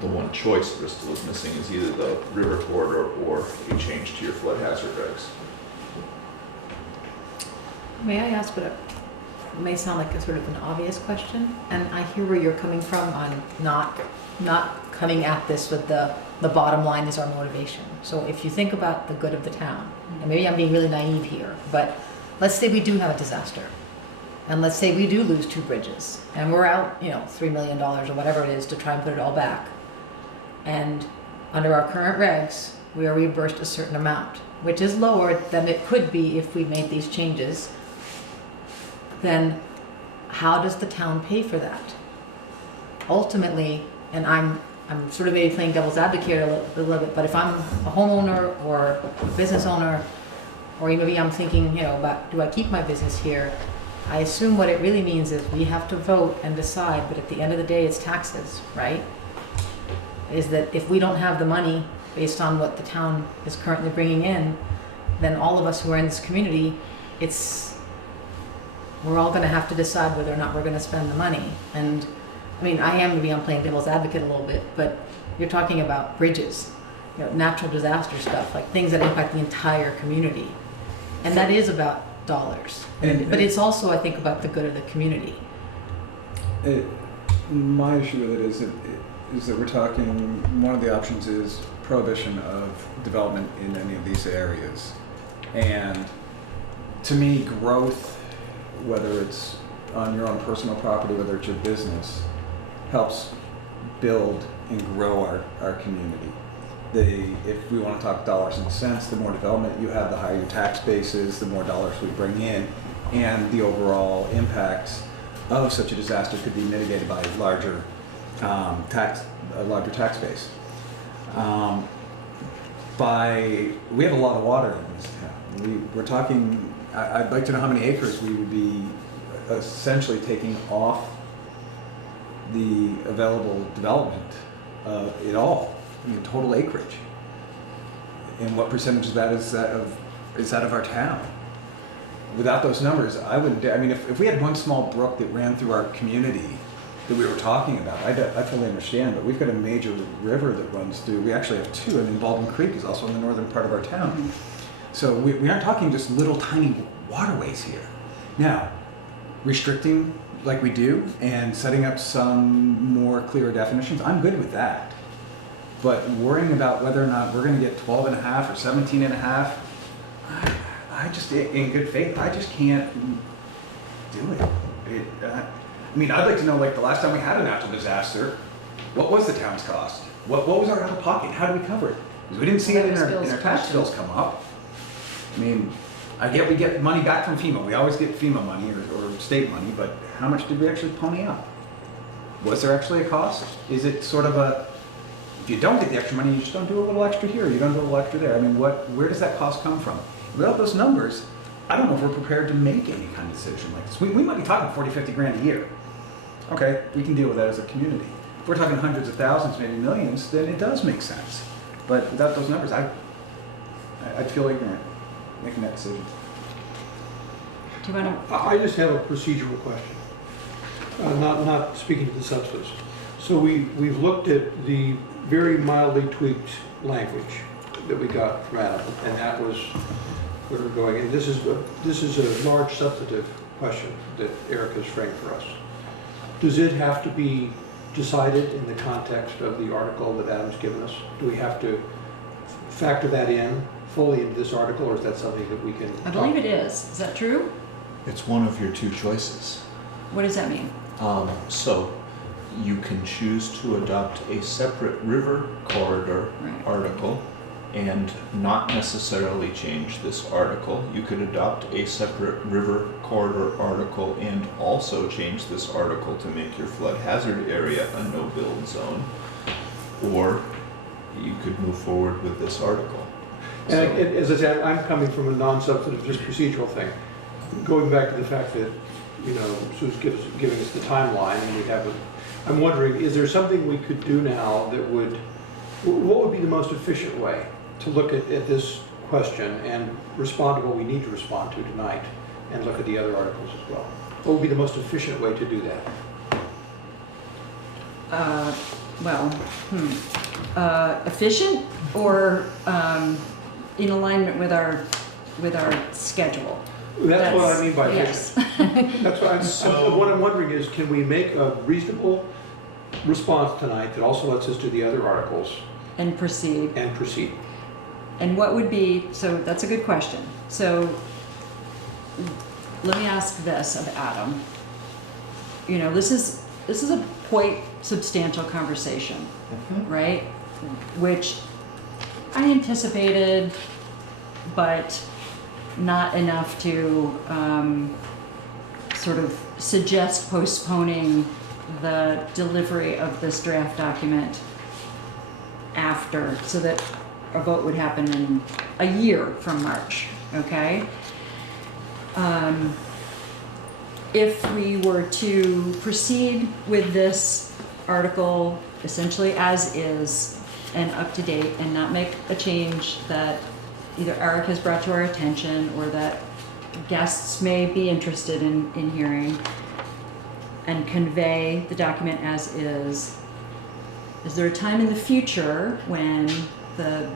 the one choice Bristol is missing is either the river corridor or a change to your flood hazard regs. May I ask what may sound like a sort of an obvious question, and I hear where you're coming from on not coming at this with the bottom line is our motivation. So if you think about the good of the town, and maybe I'm being really naive here, but let's say we do have a disaster, and let's say we do lose 2 bridges, and we're out, $3 million or whatever it is to try and put it all back. And under our current regs, we are reimbursed a certain amount, which is lower than it could be if we made these changes. Then how does the town pay for that? Ultimately, and I'm sort of maybe playing devil's advocate a little bit, but if I'm a homeowner or a business owner, or maybe I'm thinking, about do I keep my business here? I assume what it really means is we have to vote and decide, but at the end of the day, it's taxes, right? Is that if we don't have the money based on what the town is currently bringing in, then all of us who are in this community, we're all going to have to decide whether or not we're going to spend the money. And I mean, maybe I'm playing devil's advocate a little bit, but you're talking about bridges, natural disaster stuff, like things that impact the entire community. And that is about dollars. But it's also, I think, about the good of the community. My issue with it is that we're talking, one of the options is prohibition of development in any of these areas. And to me, growth, whether it's on your own personal property, whether it's your business, helps build and grow our community. If we want to talk dollars and cents, the more development you have, the higher your tax base is, the more dollars we bring in, and the overall impacts of such a disaster could be mitigated by a larger tax base. We have a lot of water in this town. We're talking, I'd like to know how many acres we would be essentially taking off the available development at all. I mean, total acreage. And what percentage of that is that of our town? Without those numbers, if we had one small brook that ran through our community that we were talking about, I fully understand, but we've got a major river that runs through. We actually have 2. I mean, Baldwin Creek is also in the northern part of our town. Mm-hmm. So we aren't talking just little tiny waterways here. Now, restricting like we do and setting up some more clearer definitions, I'm good with that. But worrying about whether or not we're going to get 12 and a half or 17 and a half, I just, in good faith, I just can't do it. I'd like to know, like the last time we had a natural disaster, what was the town's cost? What was our out of pocket? How did we cover it? Because we didn't see it in our tax bills come up. I mean, I get we get money back from FEMA. We always get FEMA money or state money, but how much did we actually pony up? Was there actually a cost? Is it sort of if you don't get the extra money, you just don't do a little extra here, you don't do a little extra there. I mean, where does that cost come from? Without those numbers, I don't know if we're prepared to make any kind of decision like this. We might be talking 40, 50 grand a year. Okay, we can deal with that as a community. If we're talking hundreds of thousands, maybe millions, then it does make sense. But without those numbers, I'd feel ignorant making that decision. Do you want to? I just have a procedural question, not speaking to the substance. So we've looked at the very mildly tweaked language that we got from Adam, and that was where we're going. And this is a large substantive question that Eric has framed for us. Does it have to be decided in the context of the article that Adam's given us? Do we have to factor that in fully into this article, or is that something that we can? I believe it is. Is that true? It's one of your 2 choices. What does that mean? So you can choose to adopt a separate river corridor article and not necessarily change this article. You could adopt a separate river corridor article and also change this article to make your flood hazard area a no-build zone. Or you could move forward with this article. And as I said, I'm coming from a non-substantive, just procedural thing. Going back to the fact that, Sue's giving us the timeline, and we have I'm wondering, is there something we could do now that what would be the most efficient way to look at this question and respond to what we need to respond to tonight, and look at the other articles as well? What would be the most efficient way to do that? Efficient or in alignment with our schedule? That's what I mean by yes. efficient. That's what So- what I'm wondering is, can we make a reasonable response tonight that also lets us do the other articles And proceed. and proceed? And what would be, so that's a good question. So let me ask this of Adam. You know, this is a quite substantial conversation, right? Which I anticipated, but not enough to sort of suggest postponing the delivery of this draft document after, so that a vote would happen in a year from March, okay? If we were to proceed with this article essentially as is and up to date and not make a change that either Eric has brought to our attention or that guests may be interested in hearing, and convey the document as is there a time in the future when the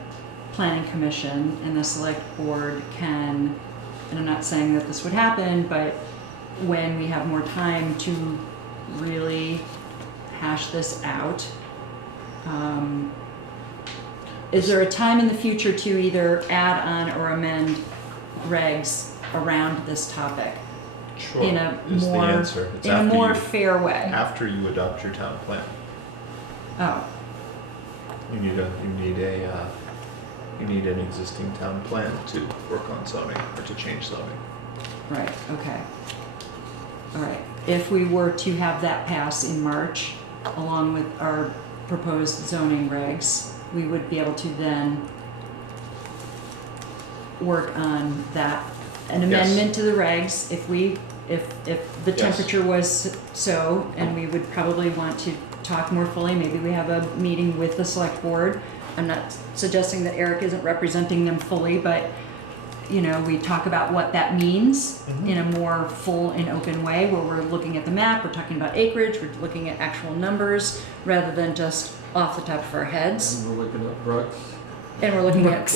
Planning Commission and the Select Board can, and I'm not saying that this would happen, but when we have more time to really hash this out, is there a time in the future to either add on or amend regs around this topic Sure, in a is the more answer. It's in a after more you- fair way? After you adopt your town plan. Oh, You need an existing town plan to work on zoning or to change zoning. right, okay. All right, if we were to have that pass in March, along with our proposed zoning regs, we would be able to then work on that, an Yes. amendment to the regs, if the Yes. temperature was so, and we would probably want to talk more fully, maybe we have a meeting with the select board. I'm not suggesting that Eric isn't representing them fully, but, you know, we talk about what that means in a more full and open way, where we're looking at the map, we're talking about acreage, we're looking at actual numbers, rather than just off the top of our heads. And we're looking at brooks. And we're looking at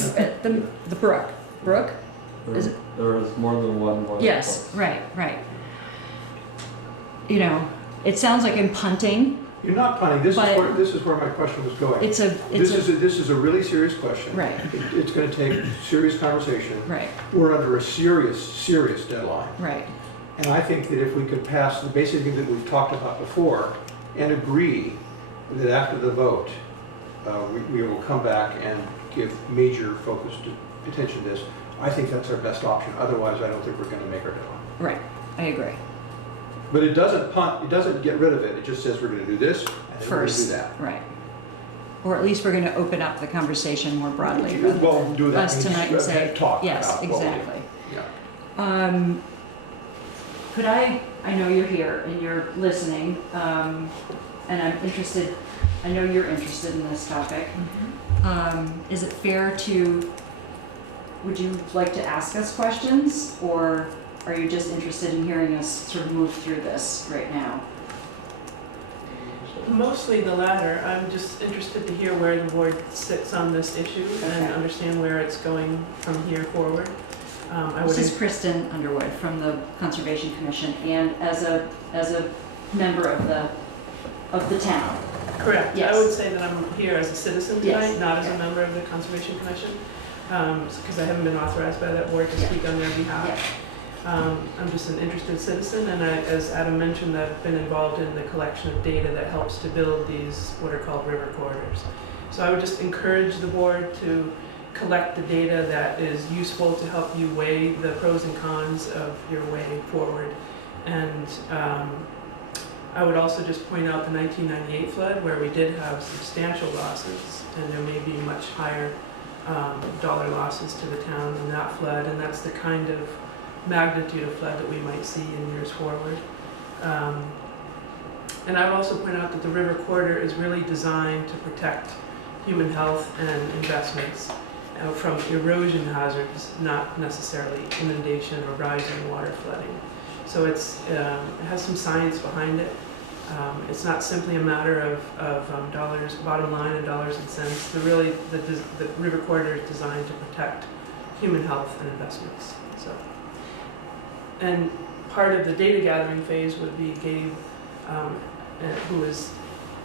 the brook. Brook? Is it? There is more than one. Yes, right. You know, it sounds like I'm punting. You're not punting, this But- is where my question was going. This This is a really serious question. right, It's gonna take serious conversation. right, We're under a serious deadline. right. And I think that if we could pass the basic thing that we've talked about before and agree that after the vote, we will come back and give major focused attention to this, I think that's our best option. Otherwise, I don't think we're gonna make our deadline. Right, I agree. But it doesn't punt, it doesn't get rid of it. It just says we're gonna do this and then we're gonna do First, that. right. Or at least we're gonna open up the conversation more broadly, rather Well, than do that. us tonight and say, Talk yes, about what we- exactly. Yeah. Could I know you're here and you're listening, and I'm interested, I know you're interested in this topic. Is it fair would you like to ask us questions, or are you just interested in hearing us sort of move through this right now? Mostly the latter. I'm just interested to hear where the board sits on this issue and Okay. understand where it's going from here forward. I would, This is Kristen Underwood from the Conservation Commission, and as a member of the town. correct. Yes. I would say that I'm here as a citizen Yes. tonight, not as a Yeah. member of the Conservation Commission, because I haven't been authorized by that board to Yeah. speak on their behalf. I'm just an interested citizen, and as Adam mentioned, I've been involved in the collection of data that helps to build these what are called river corridors. So I would just encourage the board to collect the data that is useful to help you weigh the pros and cons of your way forward. And I would also just point out the 1998 flood, where we did have substantial losses, and there may be much higher dollar losses to the town in that flood, and that's the kind of magnitude of flood that we might see in years forward. And I would also point out that the river corridor is really designed to protect human health and investments from erosion hazards, not necessarily inundation or rising water flooding. So it has some science behind it. It's not simply a matter of dollars, bottom line, and dollars and cents. The river corridor is designed to protect human health and investments. So And part of the data gathering phase would be Gabe, who is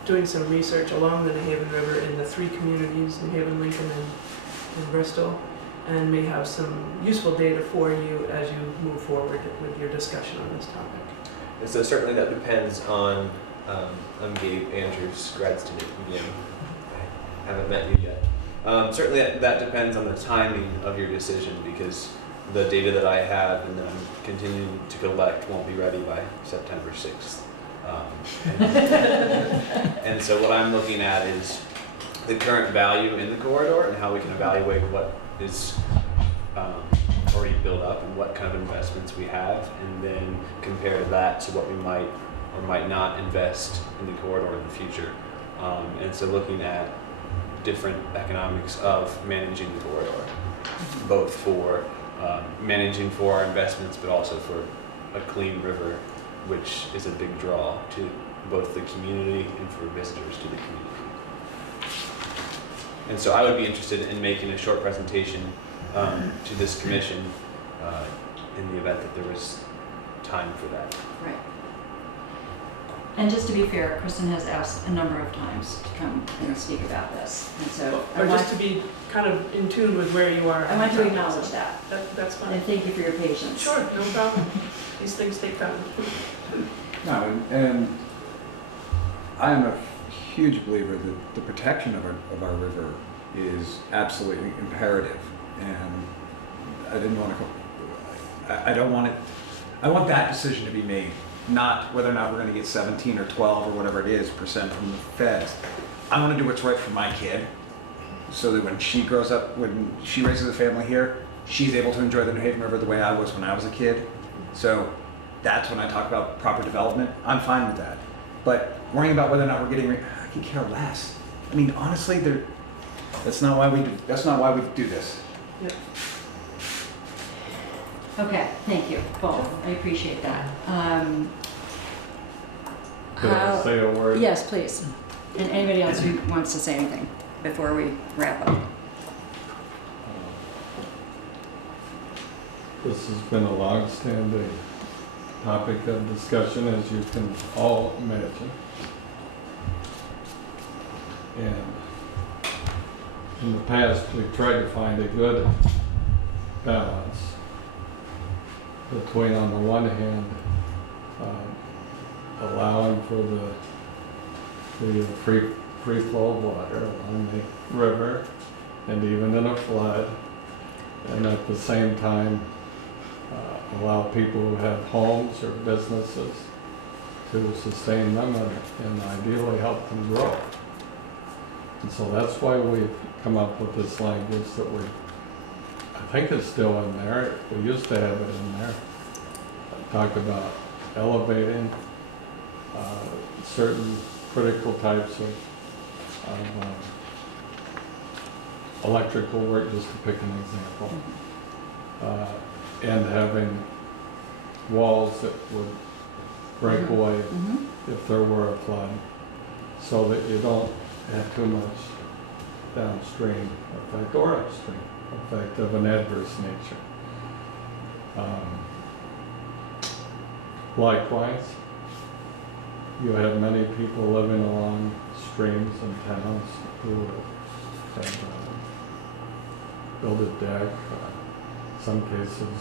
doing some research along the New Haven River in the 3 communities, New Haven, Lincoln, and Bristol, and may have some useful data for you as you move forward with your discussion on this topic. And so certainly that depends on, I'm Gabe Andrews, grad student again. I haven't met you yet. Certainly that depends on the timing of your decision, because the data that I have and that I'm continuing to collect won't be ready by September 6th. And so what I'm looking at is the current value in the corridor and how we can evaluate what is already built up and what kind of investments we have, and then compare that to what we might or might not invest in the corridor in the future. And so looking at different economics of managing the corridor, both for managing for our investments, but also for a clean river, which is a big draw to both the community and for visitors to the community. And so I would be interested in making a short presentation to this commission in the event that there was time for that. Right. And just to be fair, Kristen has asked a number of times to come and speak about this, and so Or just to be kind of in tune with where you are. I want to acknowledge that, That's fine. and thank you for your patience. Sure, no problem. These things take time. No, and I'm a huge believer that the protection of our river is absolutely imperative, and I didn't want to. I don't want it. I want that decision to be made, not whether or not we're going to get 17 or 12 or whatever it is % from the feds. I want to do what's right for my kid, so that when she grows up, when she raises a family here, she's able to enjoy the New Haven River the way I was when I was a kid. So that's when I talk about proper development. I'm fine with that. But worrying about whether or not we're getting, I can care less. I mean, honestly, that's not why we do. That's not why we do this. Yep. Okay, thank you both. I appreciate that. Could I say a word? Yes, please. And anybody else who wants to say anything before we wrap up? This has been a long-standing topic of discussion, as you can all imagine. And in the past, we've tried to find a good balance between, on the one hand, allowing for the free flow of water along the river and even in a flood, and at the same time allow people who have homes or businesses to sustain them and ideally help them grow. And so that's why we've come up with this language that I think is still in there. We used to have it in there. Talk about elevating certain critical types of electrical work, just to pick an example, and having walls that would break away if there were a flood, so that you don't have too much downstream effect or upstream effect of an adverse nature. Likewise, you have many people living along streams and towns who have built a deck. In some cases,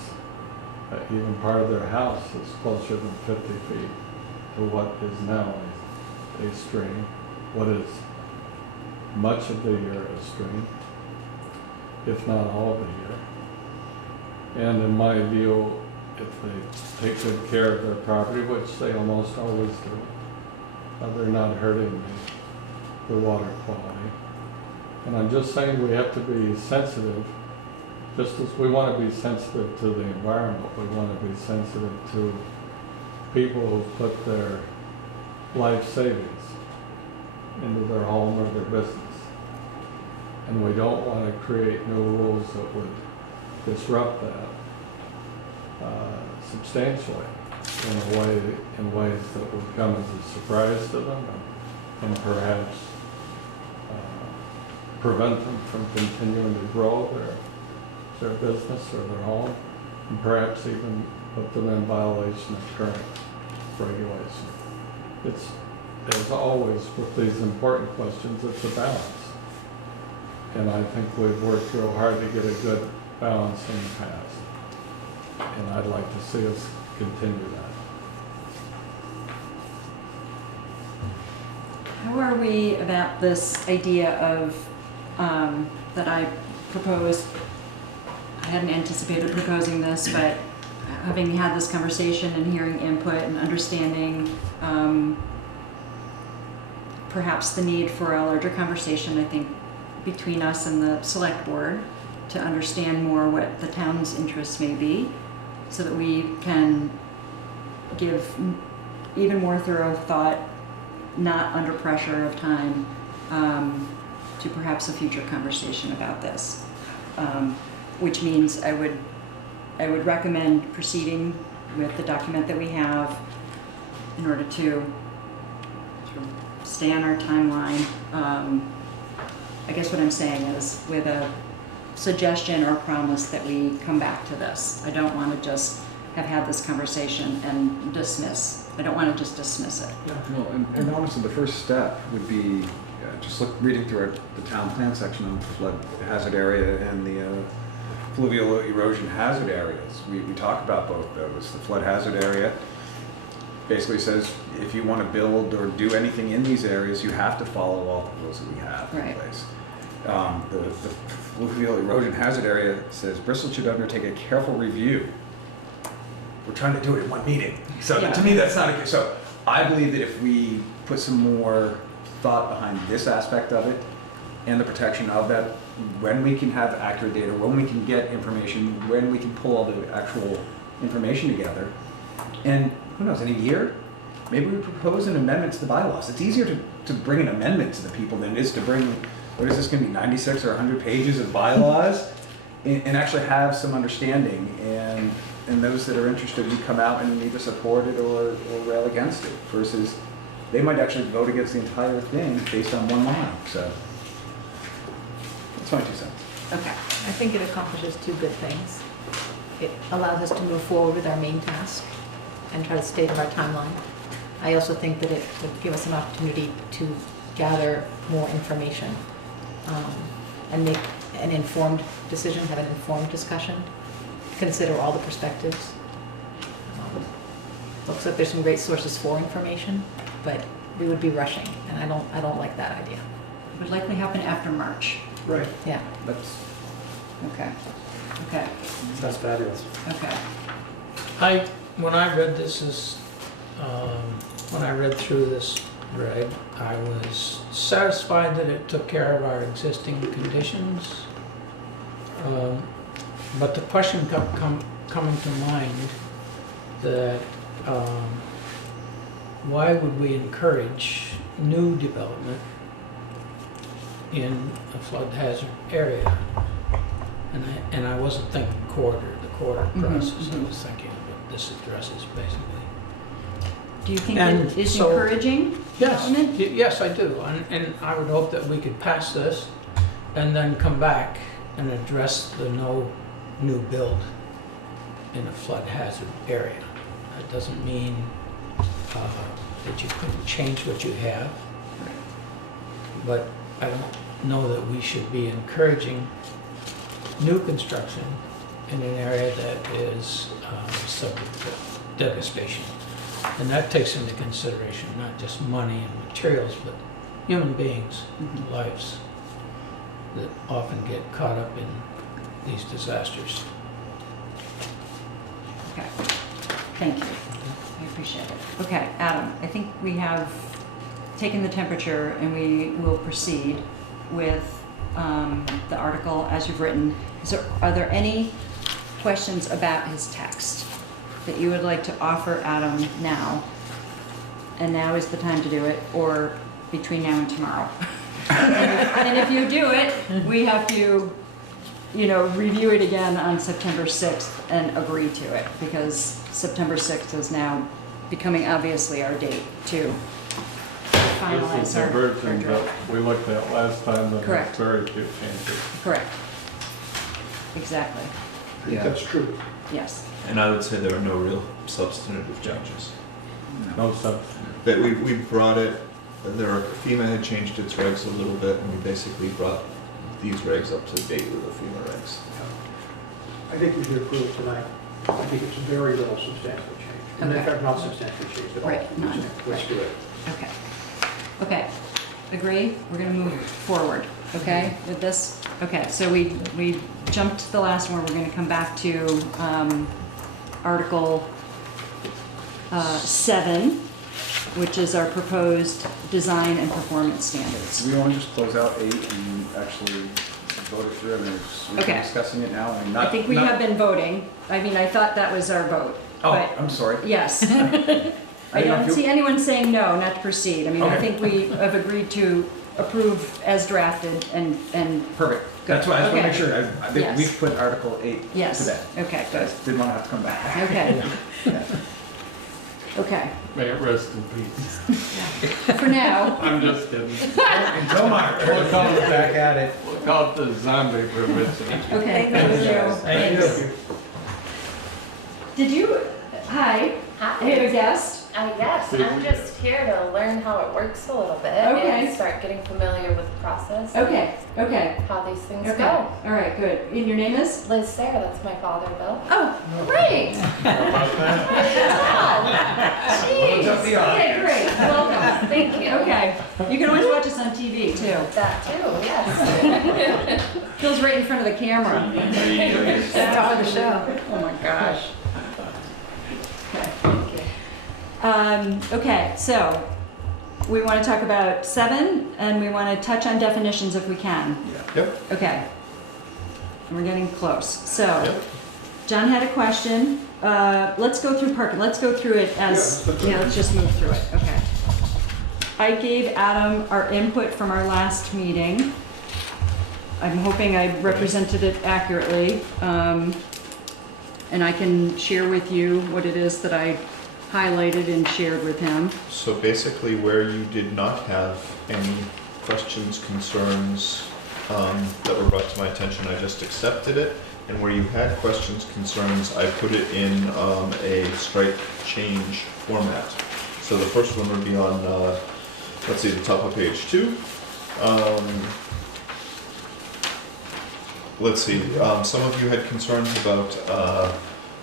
even part of their house is closer than 50 feet to what is now a stream, what is much of the year a stream, if not all of the year. And in my view, if they take good care of their property, which they almost always do, they're not hurting the water quality. And I'm just saying we have to be sensitive, just as we want to be sensitive to the environment, we want to be sensitive to people who put their life savings into their home or their business. And we don't want to create new rules that would disrupt that substantially in ways that would come as a surprise to them and perhaps prevent them from continuing to grow their business or their home, and perhaps even put them in violation of current regulation. It's, as always with these important questions, it's a balance. And I think we've worked real hard to get a good balance in the past. And I'd like to see us continue that. How are we about this idea of, that I proposed, I hadn't anticipated proposing this, but having had this conversation and hearing input and understanding perhaps the need for a larger conversation, I think, between us and the select board to understand more what the town's interests may be, so that we can give even more thorough thought, not under pressure of time, to perhaps a future conversation about this. Which means I would recommend proceeding with the document that we have in order to sort of stay on our timeline. I guess what I'm saying is with a suggestion or promise that we come back to this. I don't want to just have had this conversation and dismiss. I don't want to just dismiss it. Well, and honestly, the first step would be just reading through the town plan section on the flood hazard area and the fluvial erosion hazard areas. We talk about both those. The flood hazard area basically says if you want to build or do anything in these areas, you have to follow all the rules that we have in place. The fluvial erosion hazard area says Bristol should undertake a careful review. We're trying to do it in one meeting. So to me, that's not a good. So I believe that if we put some more thought behind this aspect of it and the protection of that, when we can have accurate data, when we can get information, when we can pull all the actual information together, and who knows, in a year, maybe we propose an amendment to the bylaws. It's easier to bring an amendment to the people than it is to bring, what is this going to be, 96 or 100 pages of bylaws, and actually have some understanding. And those that are interested, you come out and either support it or rail against it, versus they might actually vote against the entire thing based on one line. So that's my 2 cents. Okay. I think it accomplishes two good things. It allows us to move forward with our main task and try to stay to our timeline. I also think that it would give us an opportunity to gather more information and make an informed decision, have an informed discussion, consider all the perspectives. Looks like there's some great sources for information, but we would be rushing, and I don't like that idea. It would likely happen after March. Right. Yeah. That's Okay. Okay. Sounds fabulous. Okay. When I read this when I read through this reg, I was satisfied that it took care of our existing conditions. But the question coming to mind that why would we encourage new development in a flood hazard area? And I wasn't thinking the corridor process. I was thinking what this addresses basically. Do you think it is encouraging development? Yes, I do. And I would hope that we could pass this and then come back and address the no new build in a flood hazard area. That doesn't mean that you couldn't change what you have, but I don't know that we should be encouraging new construction in an area that is subject to devastation. And that takes into consideration not just money and materials, but human beings, lives that often get caught up in these disasters. Okay. Thank you. I appreciate it. Okay, Adam, I think we have taken the temperature and we will proceed with the article as you've written. Are there any questions about his text that you would like to offer Adam now? And now is the time to do it, or between now and tomorrow? And if you do it, we have to, review it again on September 6th and agree to it, because September 6th is now becoming obviously our date to finalize This is the our version draft. that we looked at last time, but Correct. there's very few changes. Correct. Exactly. think that's true. Yes. And I would say there are no real substantive changes. No substantive. That we brought it, FEMA had changed its regs a little bit, and we basically brought these regs up to date with the FEMA regs. I think we should approve it tonight. I think it's very little substantial change. And in Okay. fact, not substantial change at all. Right, none. Let's do it. Okay. Okay. Agree? We're gonna move forward, okay, with this? Okay, so we jumped to the last one. We're gonna come back to, Article 7, which is our proposed design and performance standards. Do we want to just close out 8 and actually vote it through? I mean, we're Okay. discussing it now. I mean, I not, think we not- have been voting. I mean, I thought that was our vote. Oh, but- I'm sorry. Yes. I I didn't know don't if you- see anyone saying no, not to proceed. I mean, I Okay. think we have agreed to approve as drafted and Perfect. That's why I just want to make Okay. sure. I think Yes. we've put Article 8 yes. to bed. Okay, I good. just didn't want to have to come back. Okay, Yeah. okay. May it rest in peace. For now, I'm just kidding. Until March. We'll call it back at it. We'll call it the zombie prevention. okay. Thank you. Thank Thanks. Did you, hi, I have a guest. Yes, I'm just here to learn how it works a little bit Okay. and start getting familiar with the process. Okay, okay, And how these things okay. go. All right, good. And your name is? Liz Sarah, that's my father, Bill. Oh, great. How about that? Jeez. up the Okay, great. Welcome. Thank you. Okay. You can always watch us on TV too. That too, yes. Phil's right in front of the camera. Star of the show. Oh my gosh. Okay, so we want to talk about 7 and we want to touch on definitions if we can. Yep. Okay. We're getting close. So, Yep. John had a question. Let's go through parking. Let's go through it as, Yeah, let's just move through it. Okay. I gave Adam our input from our last meeting. I'm hoping I represented it accurately. And I can share with you what it is that I highlighted and shared with him. So basically, where you did not have any questions, concerns that were brought to my attention, I just accepted it. And where you had questions, concerns, I put it in a strike change format. So the first one would be on, let's see, the top of page 2. Let's see, some of you had concerns about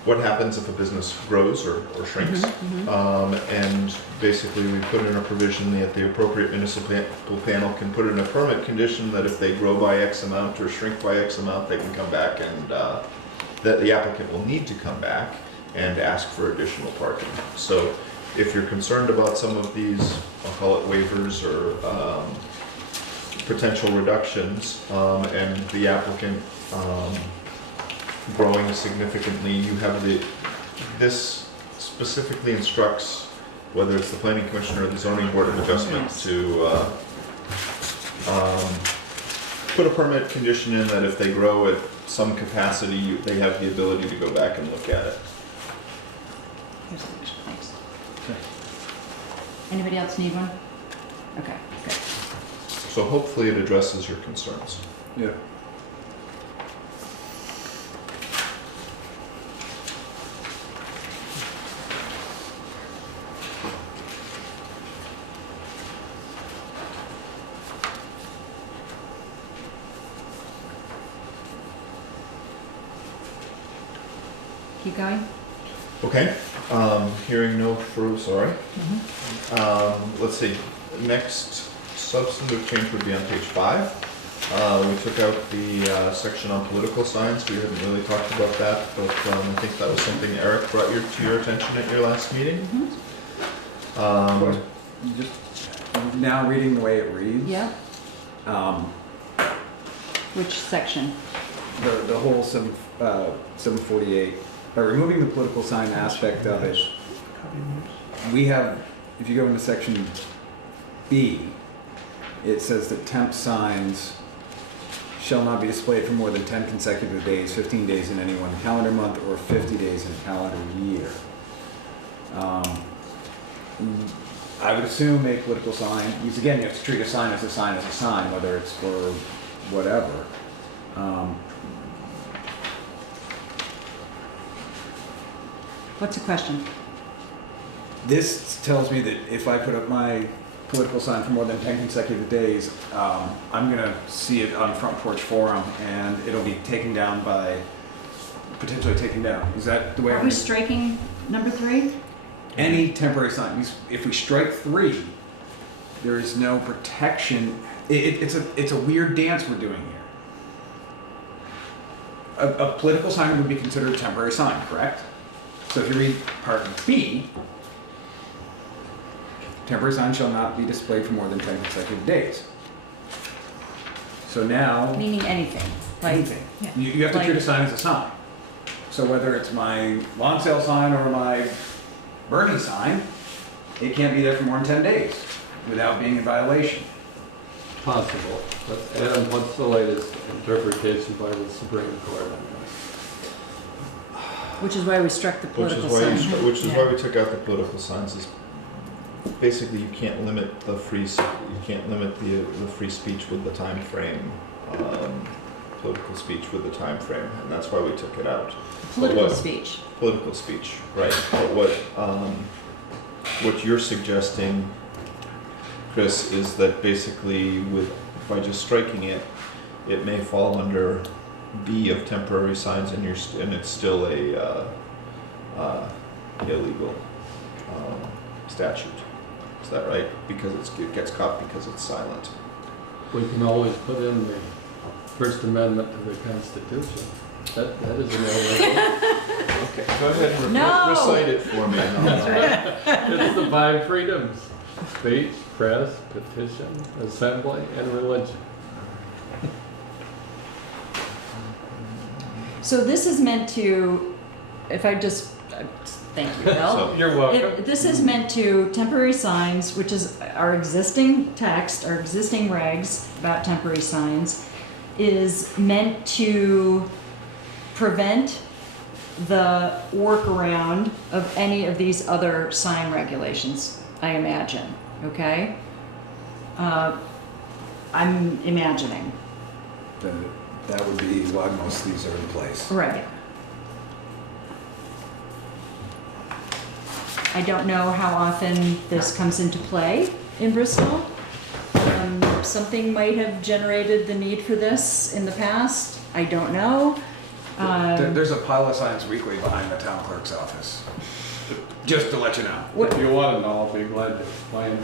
what happens if a business grows or shrinks. And basically we put in a provision that the appropriate municipal panel can put in a permit condition that if they grow by X amount or shrink by X amount, they can come back and that the applicant will need to come back and ask for additional parking. So if you're concerned about some of these, I'll call it waivers or potential reductions, and the applicant growing significantly, you have this specifically instructs whether it's the planning commission or the zoning board of adjustment to put a permit condition in that if they grow at some capacity, they have the ability to go back and look at it. Here's the picture. Thanks. Anybody else need one? Okay, good. So hopefully it addresses your concerns. Yeah. Keep going. Okay, hearing no further, sorry. Let's see, next substantive change would be on page 5. We took out the section on political signs. We haven't really talked about that, but I think that was something Eric brought to your attention at your last meeting. Just now reading the way it reads. Yeah, Um, which section? the whole 748, by removing the political sign aspect of it, we have, if you go into section B, it says that temp signs shall not be displayed for more than 10 consecutive days, 15 days in any one calendar month, or 50 days in a calendar year. I would assume a political sign, because again, you have to treat a sign, whether it's for whatever. What's the question? This tells me that if I put up my political sign for more than 10 consecutive days, I'm gonna see it on Front Porch Forum and it'll be potentially taken down. Is that the way? Are we striking number 3? Any temporary sign. If we strike 3, there is no protection. It's a weird dance we're doing here. A political sign would be considered a temporary sign, correct? So if you read part B, temporary sign shall not be displayed for more than 10 consecutive days. So now, Meaning anything, like, anything. Yeah. You have to Like- treat a sign as a sign. So whether it's my lawn sale sign or my Bernie sign, it can't be there for more than 10 days without being in violation. Possible, but Adam, what's the latest interpretation by the Supreme Court on this? which is why we struck the Which is political why sign. why we took out the political signs. Is basically you can't limit the free speech with the time frame. Political speech with the time frame, and that's why we took it out. Political speech. Political speech, right? But what you're suggesting, Chris, is that basically by just striking it, it may fall under B of temporary signs, and it's still a illegal statute. Is that right? Because it gets caught because it's silent. We can always put in the First Amendment to the Constitution. That is an illegal. Okay, go ahead and No! recite it for me. That's right. It's the 5 freedoms: speech, press, petition, assembly, and religion. So this is meant to, if I just, thank you, Bill. You're welcome. This is meant to, temporary signs, which is our existing text, our existing regs about temporary signs, is meant to prevent the workaround of any of these other sign regulations, I imagine, okay? I'm imagining. That would be why most of these are in place. Right. I don't know how often this comes into play in Bristol. Something might have generated the need for this in the past. I don't know. There's a pile of signs weekly behind the town clerk's office. Just to let you know. If you want to know, I'll be glad to explain.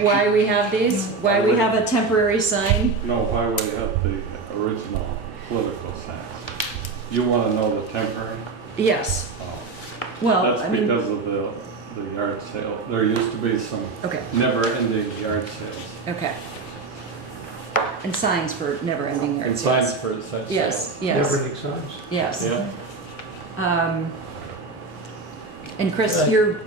Why we have these? Why we have a temporary sign? No, why we have the original political signs. You want to know the temporary? Yes. Oh. Well, That's I mean, because of the yard sale. There used to be some okay, never-ending yard sales. okay. And signs for never-ending yard And sales. signs for such. Yes, sales. yes, Never-ending signs. yes. Yeah. And Chris, you're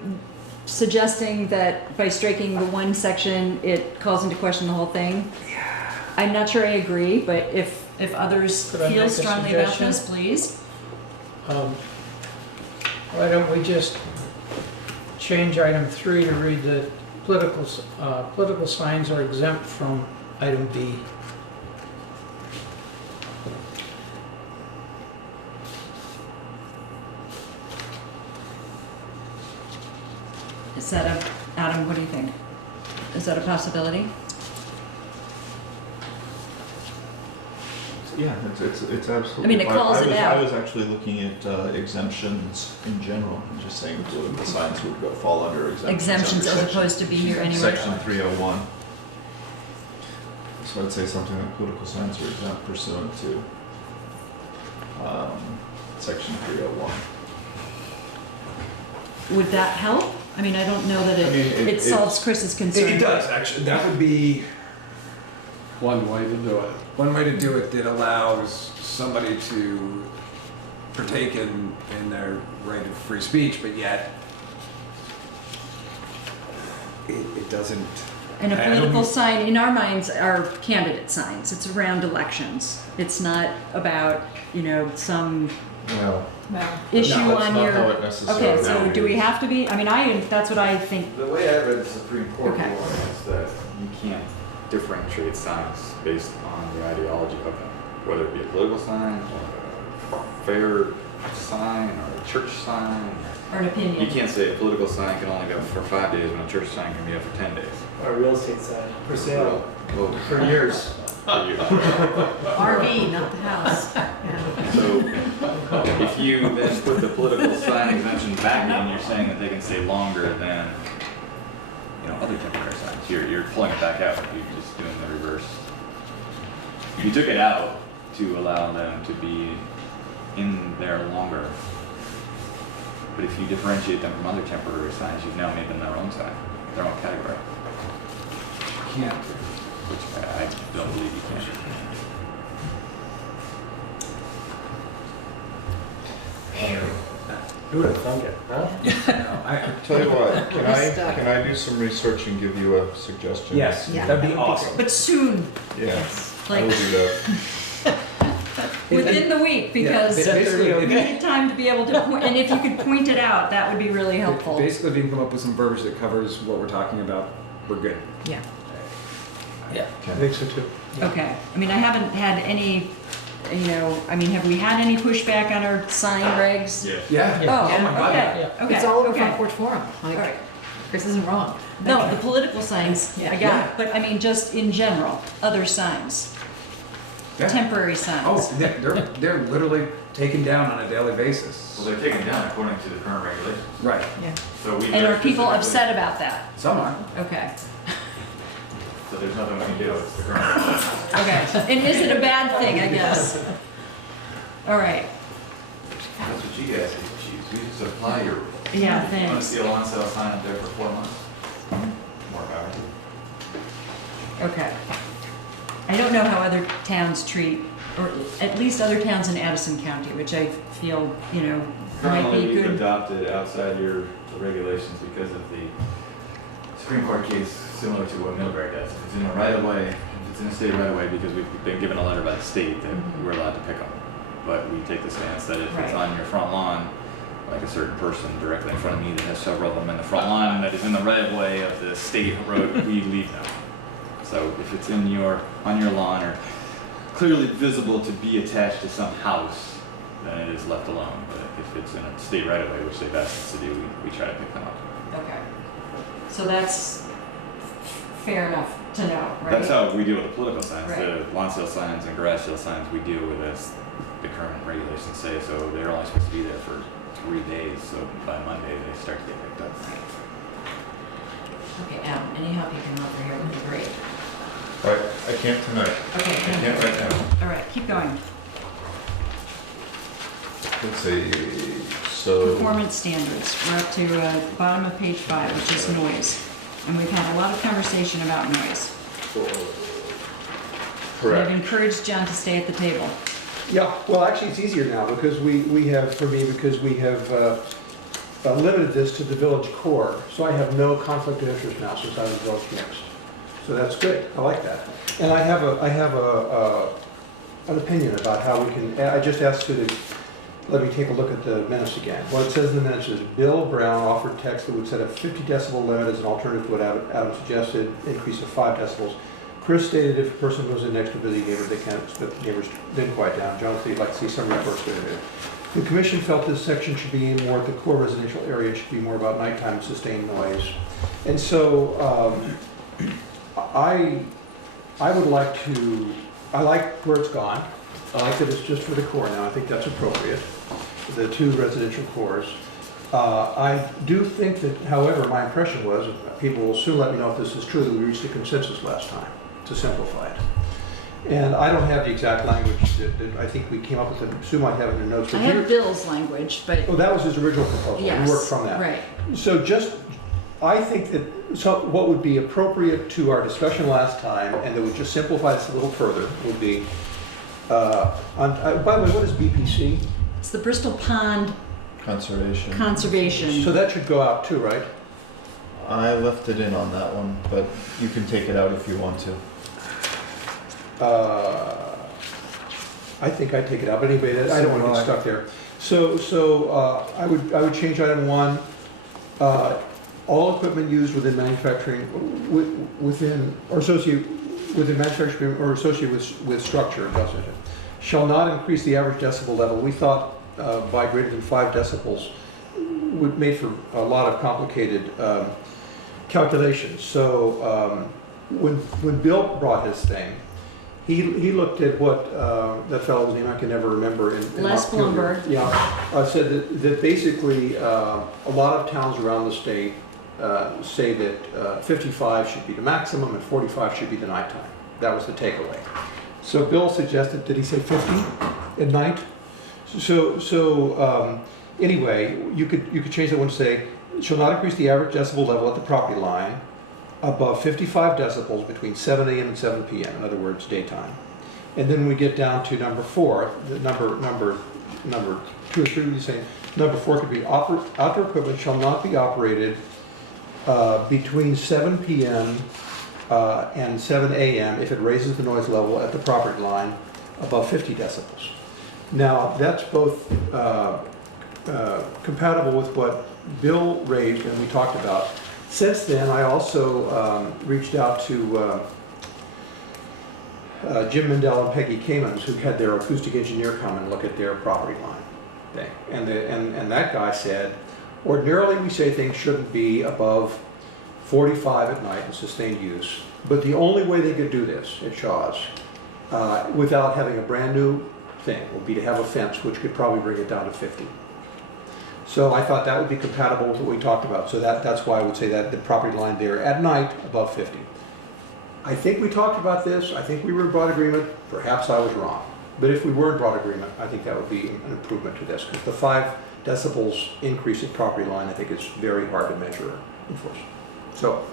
suggesting that by striking the one section, it calls into question the whole thing? Yeah. I'm not sure I agree, but if others Could I feel make a strongly about suggestion? this, please. Why don't we just change item 3 to read that political signs are exempt from item B. Is that Adam, what do you think? Is that a possibility? Yeah, it's absolutely. I mean, it fine. calls it out. I was actually looking at exemptions in general, and just saying political signs would fall under Exemptions as opposed to be here anyway? Section 301. So I'd say something like political signs are exempt pursuant to section 301. Would that help? I mean, I don't know that it solves Chris's concern. It does, actually. That would be One way to do it. one way to do it that allows somebody to partake in their right of free speech, but yet it doesn't. And a I don't political mean- sign, in our minds, are candidate signs. It's around elections. It's not about, some Well, issue no, that's on not your. how it necessarily Okay, so do we is. have to be? I mean, that's what I think. The way I read the Supreme Court Okay. ruling is that you can't differentiate signs based on the ideology of them, whether it be a political sign or a fair sign or a church sign. Or an opinion. You can't say a political sign can only be up for 5 days when a church sign can be up for 10 days. Or a real estate sign for sale Well, for years. RV, not the house. Yeah. so if you then put the political sign exemption back in, you're saying that they can stay longer than, you know, other temporary signs. You're pulling it back out. You're just doing the reverse. You took it out to allow them to be in there longer. But if you differentiate them from other temporary signs, you've now made them their own sign, their own category. You can't. Which I don't believe you can. Who would have thunk it, huh? Tell you what, Stuck. can I do some research and give you a suggestion? Yes, Yeah. that'd be awesome. But soon, Yeah, I like will do that. within the week, because Yeah, basically, we need time to be able to point, and if you could point it out, that would be really helpful. Basically, if you can come up with some verbiage that covers what we're talking about, we're good. Yeah. I think so too. Okay, I mean, I haven't had any, you know, I mean, have we had any pushback on our sign regs? Yeah. Yeah. Oh, Yeah. my God, okay, okay. It's all over okay. Front Porch Forum. All Like, right. Chris isn't wrong. No, the political signs, Yeah. I got it, but I mean, just in general, other signs, Yeah. temporary Oh, signs. they're literally taken down on a daily basis. Well, they're taken down according to the current regulations. Right. So we. And are people specifically- upset about that? Some are. Okay, So there's nothing we can do. It's the current regulations. okay. And is it a bad thing, I guess? All right, That's what you guys need to choose. We just apply your rule. yeah, You want to thanks. see a lawn sale sign up there for 4 months? More power to you. Okay. I don't know how other towns treat, or at least other towns in Addison County, which I feel, you know, might Currently, be we've good. adopted outside your regulations because of the Supreme Court case similar to what Middlebury does. If it's in a right of way, if it's in a state right of way, because we've been given a letter by the state that Mhm. we're allowed to pick them. But we take the stance that if it's Right. on your front lawn, like a certain person directly in front of me that has several of them in the front lawn that is in the right of way of the state road, we leave them. So if it's on your lawn or clearly visible to be attached to some house, then it is left alone. But if it's in a state right of way, which they've asked us to do, we try to pick them up. Okay. So that's fair enough to know, right? That's how we deal with the political signs. Right. The lawn sale signs and garage sale signs we deal with as the current regulations say. So they're only supposed to be there for 3 days. So by Monday they start to get picked up. Okay, Adam, any help you can offer here would be great. I can't tonight. Okay, I thank can't you. right now. All right, keep going. Let's see, so. Performance standards, we're up to bottom of page 5, which is noise. And we've had a lot of conversation about noise. Correct. I've encouraged John to stay at the table. Yeah, well, actually, it's easier now because we have, for me, because we have limited this to the village core. So I have no conflict of interest now since I'm in village mixed. So that's good, I like that. And I have an opinion about how we can, I just asked you to, let me take a look at the minutes again. What it says in the minutes is, Bill Brown offered text that would set a 50 decibel limit as an alternative to what Adam suggested, increase of 5 decibels. Chris stated if a person goes in next to a busy neighbor, they can't expect the neighbors then quiet down. Jonathan, you'd like to see some reports there. The commission felt this section should be more at the core residential area, should be more about nighttime sustained noise. And so I would like to, I like where it's gone. I like that it's just for the core now. I think that's appropriate, the 2 residential cores. I do think that, however, my impression was, people will soon let me know if this is true, that we reached a consensus last time to simplify it. And I don't have the exact language that I think we came up with, Sue might have it in her notes. I but have Bill's language, but Oh, that was his original proposal. yes, We worked from that. right. So just, I think that, so what would be appropriate to our discussion last time, and that would just simplify this a little further, would be, by the way, what is BPC? It's the Bristol Pond Conservation. Conservation. So that should go out too, right? I left it in on that one, but you can take it out if you want to. I think I'd take it out, but anyway, I don't want to get stuck there. So I would change item 1. All equipment used within manufacturing, within or associated within manufacturing or associated with structure, shall not increase the average decibel level. We thought by greater than 5 decibels would made for a lot of complicated calculations. So when Bill brought his thing, he looked at what that fellow's name I can never remember. In Les Montpelier. Blumberg. Yeah, said that basically a lot of towns around the state say that 55 should be the maximum and 45 should be the nighttime. That was the takeaway. So Bill suggested, did he say 50 at night? So anyway, you could change that one to say, shall not increase the average decibel level at the property line above 55 decibels between 7 a.m. and 7 p.m. In other words, daytime. And then we get down to number 4. The number 2 or 3 would be saying number 4 could be outdoor equipment shall not be operated between 7 p.m. And 7 a.m. if it raises the noise level at the property line above 50 decibels. Now, that's both compatible with what Bill raised and we talked about. Since then, I also reached out to Jim Mendel and Peggy Kamens, who had their acoustic engineer come and look at their property line thing. And that guy said, ordinarily we say things shouldn't be above 45 at night in sustained use, but the only way they could do this at Shaw's without having a brand new thing would be to have a fence, which could probably bring it down to 50. So I thought that would be compatible with what we talked about. So that's why I would say that the property line there at night above 50. I think we talked about this. I think we were in broad agreement. Perhaps I was wrong. But if we were in broad agreement, I think that would be an improvement to this, because the 5 decibels increase at property line, I think is very hard to measure or enforce. So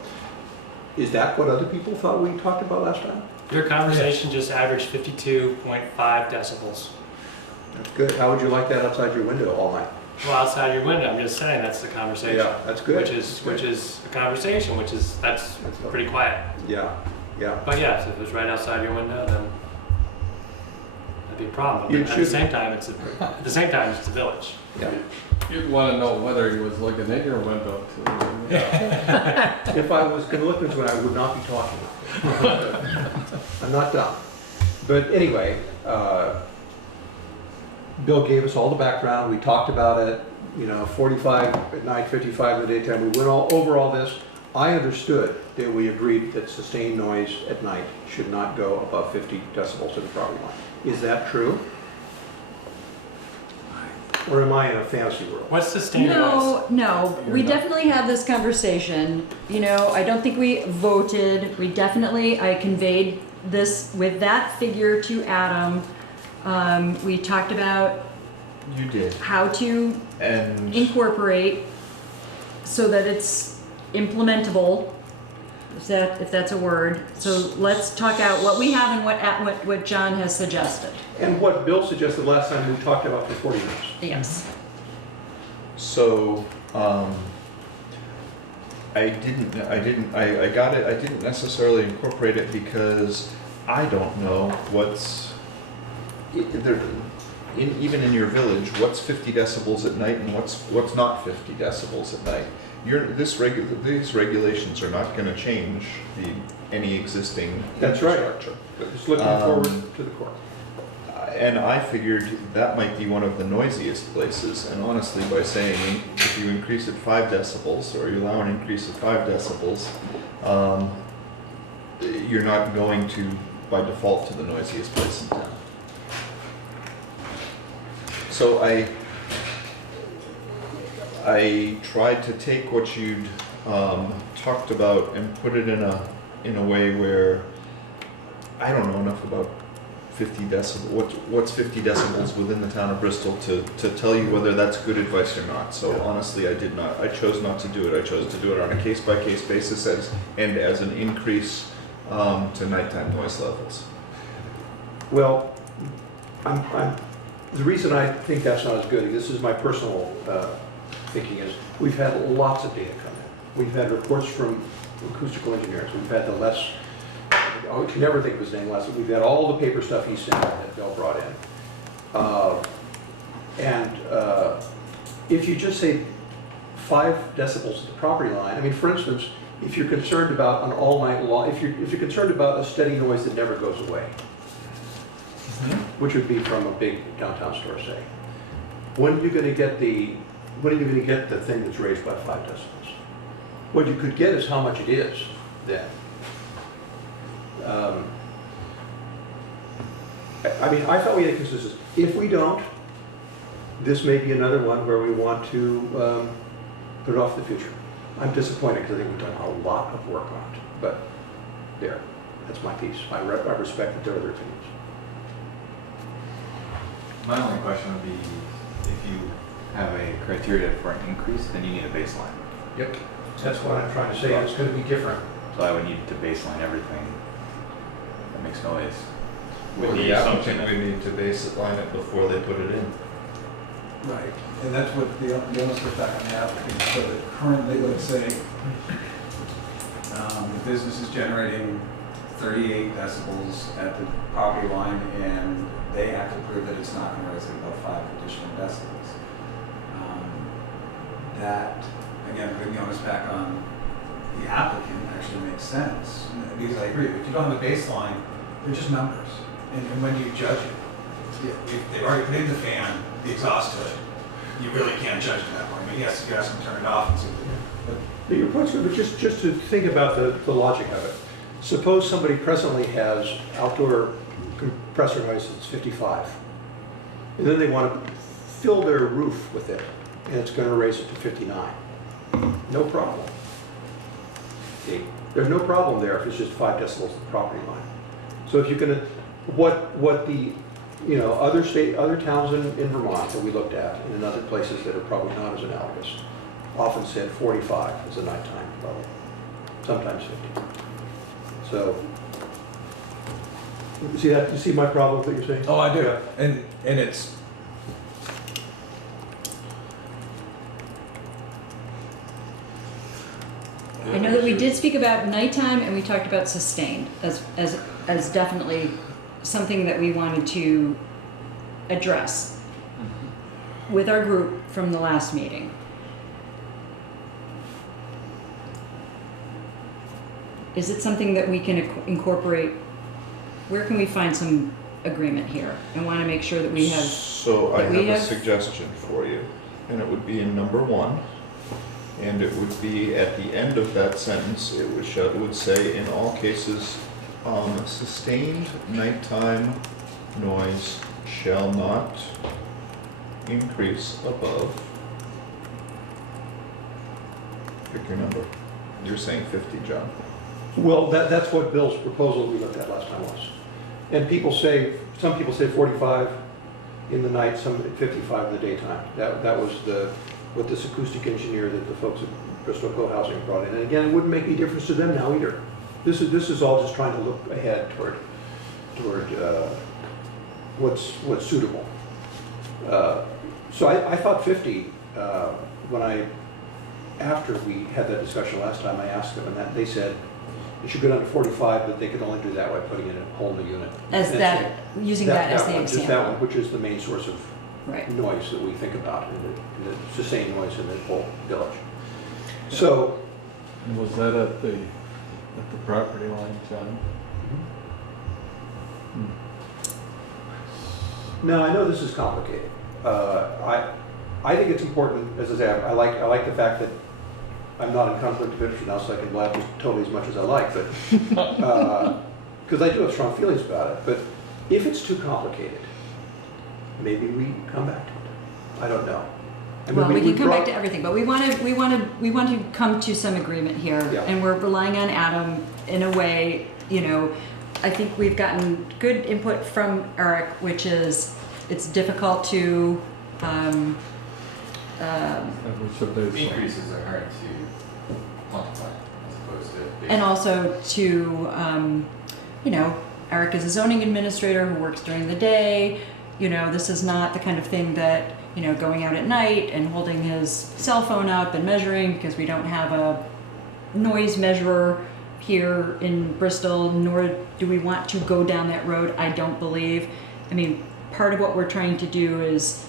is that what other people thought we talked about last time? Your conversation just averaged 52.5 decibels. That's good. How would you like that outside your window all night? Well, outside your window, I'm just saying that's the conversation. Yeah, that's good. Which is a conversation, that's pretty quiet. Yeah, yeah. But yeah, if it was right outside your window, then that'd be a problem. But at the same time, it's the village. Yeah. You'd want to know whether he was looking at your window too. If I was going to look this way, I would not be talking. I'm not done. But anyway, Bill gave us all the background. We talked about it. 45 at night, 55 in the daytime. We went over all this. I understood that we agreed that sustained noise at night should not go above 50 decibels to the property line. Is that true? Or am I in a fantasy world? What's sustained noise? No, we definitely had this conversation. I don't think we voted. I conveyed this with that figure to Adam. We talked about You did. how to And incorporate so that it's implementable, if that's a word. So let's talk out what we have and what John has suggested. And what Bill suggested last time we talked about for 40 minutes. Yes. so, I got it, I didn't necessarily incorporate it because I don't know even in your village, what's 50 decibels at night and what's not 50 decibels at night. These regulations are not going to change any existing That's right. infrastructure. Just looking forward to the court. And I figured that might be one of the noisiest places. And honestly, by saying if you increase it 5 decibels or you allow an increase of 5 decibels, you're not going to, by default, to the noisiest place in town. So I tried to take what you'd talked about and put it in a way where I don't know enough about 50 decibels. What's 50 decibels within the town of Bristol to tell you whether that's good advice or not. So honestly, I chose not to do it. I chose to do it on a case-by-case basis as an increase to nighttime noise levels. Well, the reason I think that's not as good, this is my personal thinking, is we've had lots of data come in. We've had reports from acoustical engineers. We've had I can never think of his name last week. We've had all the paper stuff he sent that Bill brought in. If you just say 5 decibels at the property line, for instance, if you're concerned about an all-night long, if you're concerned about a steady noise that never goes away, which would be from a big downtown store, say. when are you gonna get the thing that's raised by 5 decibels? What you could get is how much it is then. I mean, I thought we had consensus. If we don't, this may be another one where we want to put it off to the future. I'm disappointed because I think we've done a lot of work on it, but there, that's my piece. I respect that there are other opinions. My only question would be, if you have a criteria for an increase, then you need a baseline. Yep. That's what I'm trying to say, and it's gonna be different. So I would need to baseline everything that makes noise. Well, the applicant would need to baseline it before they put it in. Right, and that's what the onus goes back on the applicant, so that currently, let's say, the business is generating 38 decibels at the property line, and they have to prove that it's not going to raise it above 5 additional decibels. That, again, putting the onus back on the applicant actually makes sense, because I agree, if you don't have a baseline, they're just numbers, and when do you judge it? If they've already put in the fan, the exhaust hood, you really can't judge at that point. I mean, yes, you ask them to turn it off and see what But your point's good, but just to think about the logic of it. Suppose somebody presently has outdoor compressor noise that's 55, and then they want to fill their roof with it, and it's going to raise it to 59. No problem. Okay. There's no problem there if it's just 5 decibels at the property line. So if you can, what the other towns in Vermont that we looked at, and in other places that are probably not as analogous, often said 45 as a nighttime level, sometimes 50. So, you see that? You see my problem with what you're saying? Oh, I do. And it's, I know that we did speak about nighttime and we talked about sustained as definitely something that we wanted to address with our group from the last meeting. Is it something that we can incorporate? Where can we find some agreement here? I want to make sure that we have. So I have a suggestion for you, and it would be in number 1, and it would be at the end of that sentence. It would say, in all cases, sustained nighttime noise shall not increase above. Pick your number. You're saying 50, John. Well, that's what Bill's proposal we looked at last time was. And some people say 45 in the night, some 55 in the daytime. That was what this acoustic engineer that the folks at Bristol Co-Housing brought in. And again, it wouldn't make any difference to them now either. This is all just trying to look ahead toward what's suitable. So I thought 50 after we had that discussion last time. I asked them, and they said it should go down to 45, but they could only do that by putting in a whole new unit. Using that as the one, example. just that one, which is the main source of right. noise that we think about in the sustained noise in the whole village. So. Was that at the property line, John? No, I know this is complicated. I think it's important, as I say, I like the fact that I'm not in conflict of interest now, so I can laugh just totally as much as I like, but because I do have strong feelings about it. But if it's too complicated, maybe we come back to it. I don't know. I mean, Well, we can come back to everything, but we want to come to some agreement here, Yeah. and we're relying on Adam in a way. I think we've gotten good input from Eric, which is it's difficult to. Increases are hard to quantify as opposed to. And also to, Eric is a zoning administrator who works during the day. This is not the kind of thing that, going out at night and holding his cell phone up and measuring, because we don't have a noise measurer here in Bristol, nor do we want to go down that road, I don't believe. I mean, part of what we're trying to do is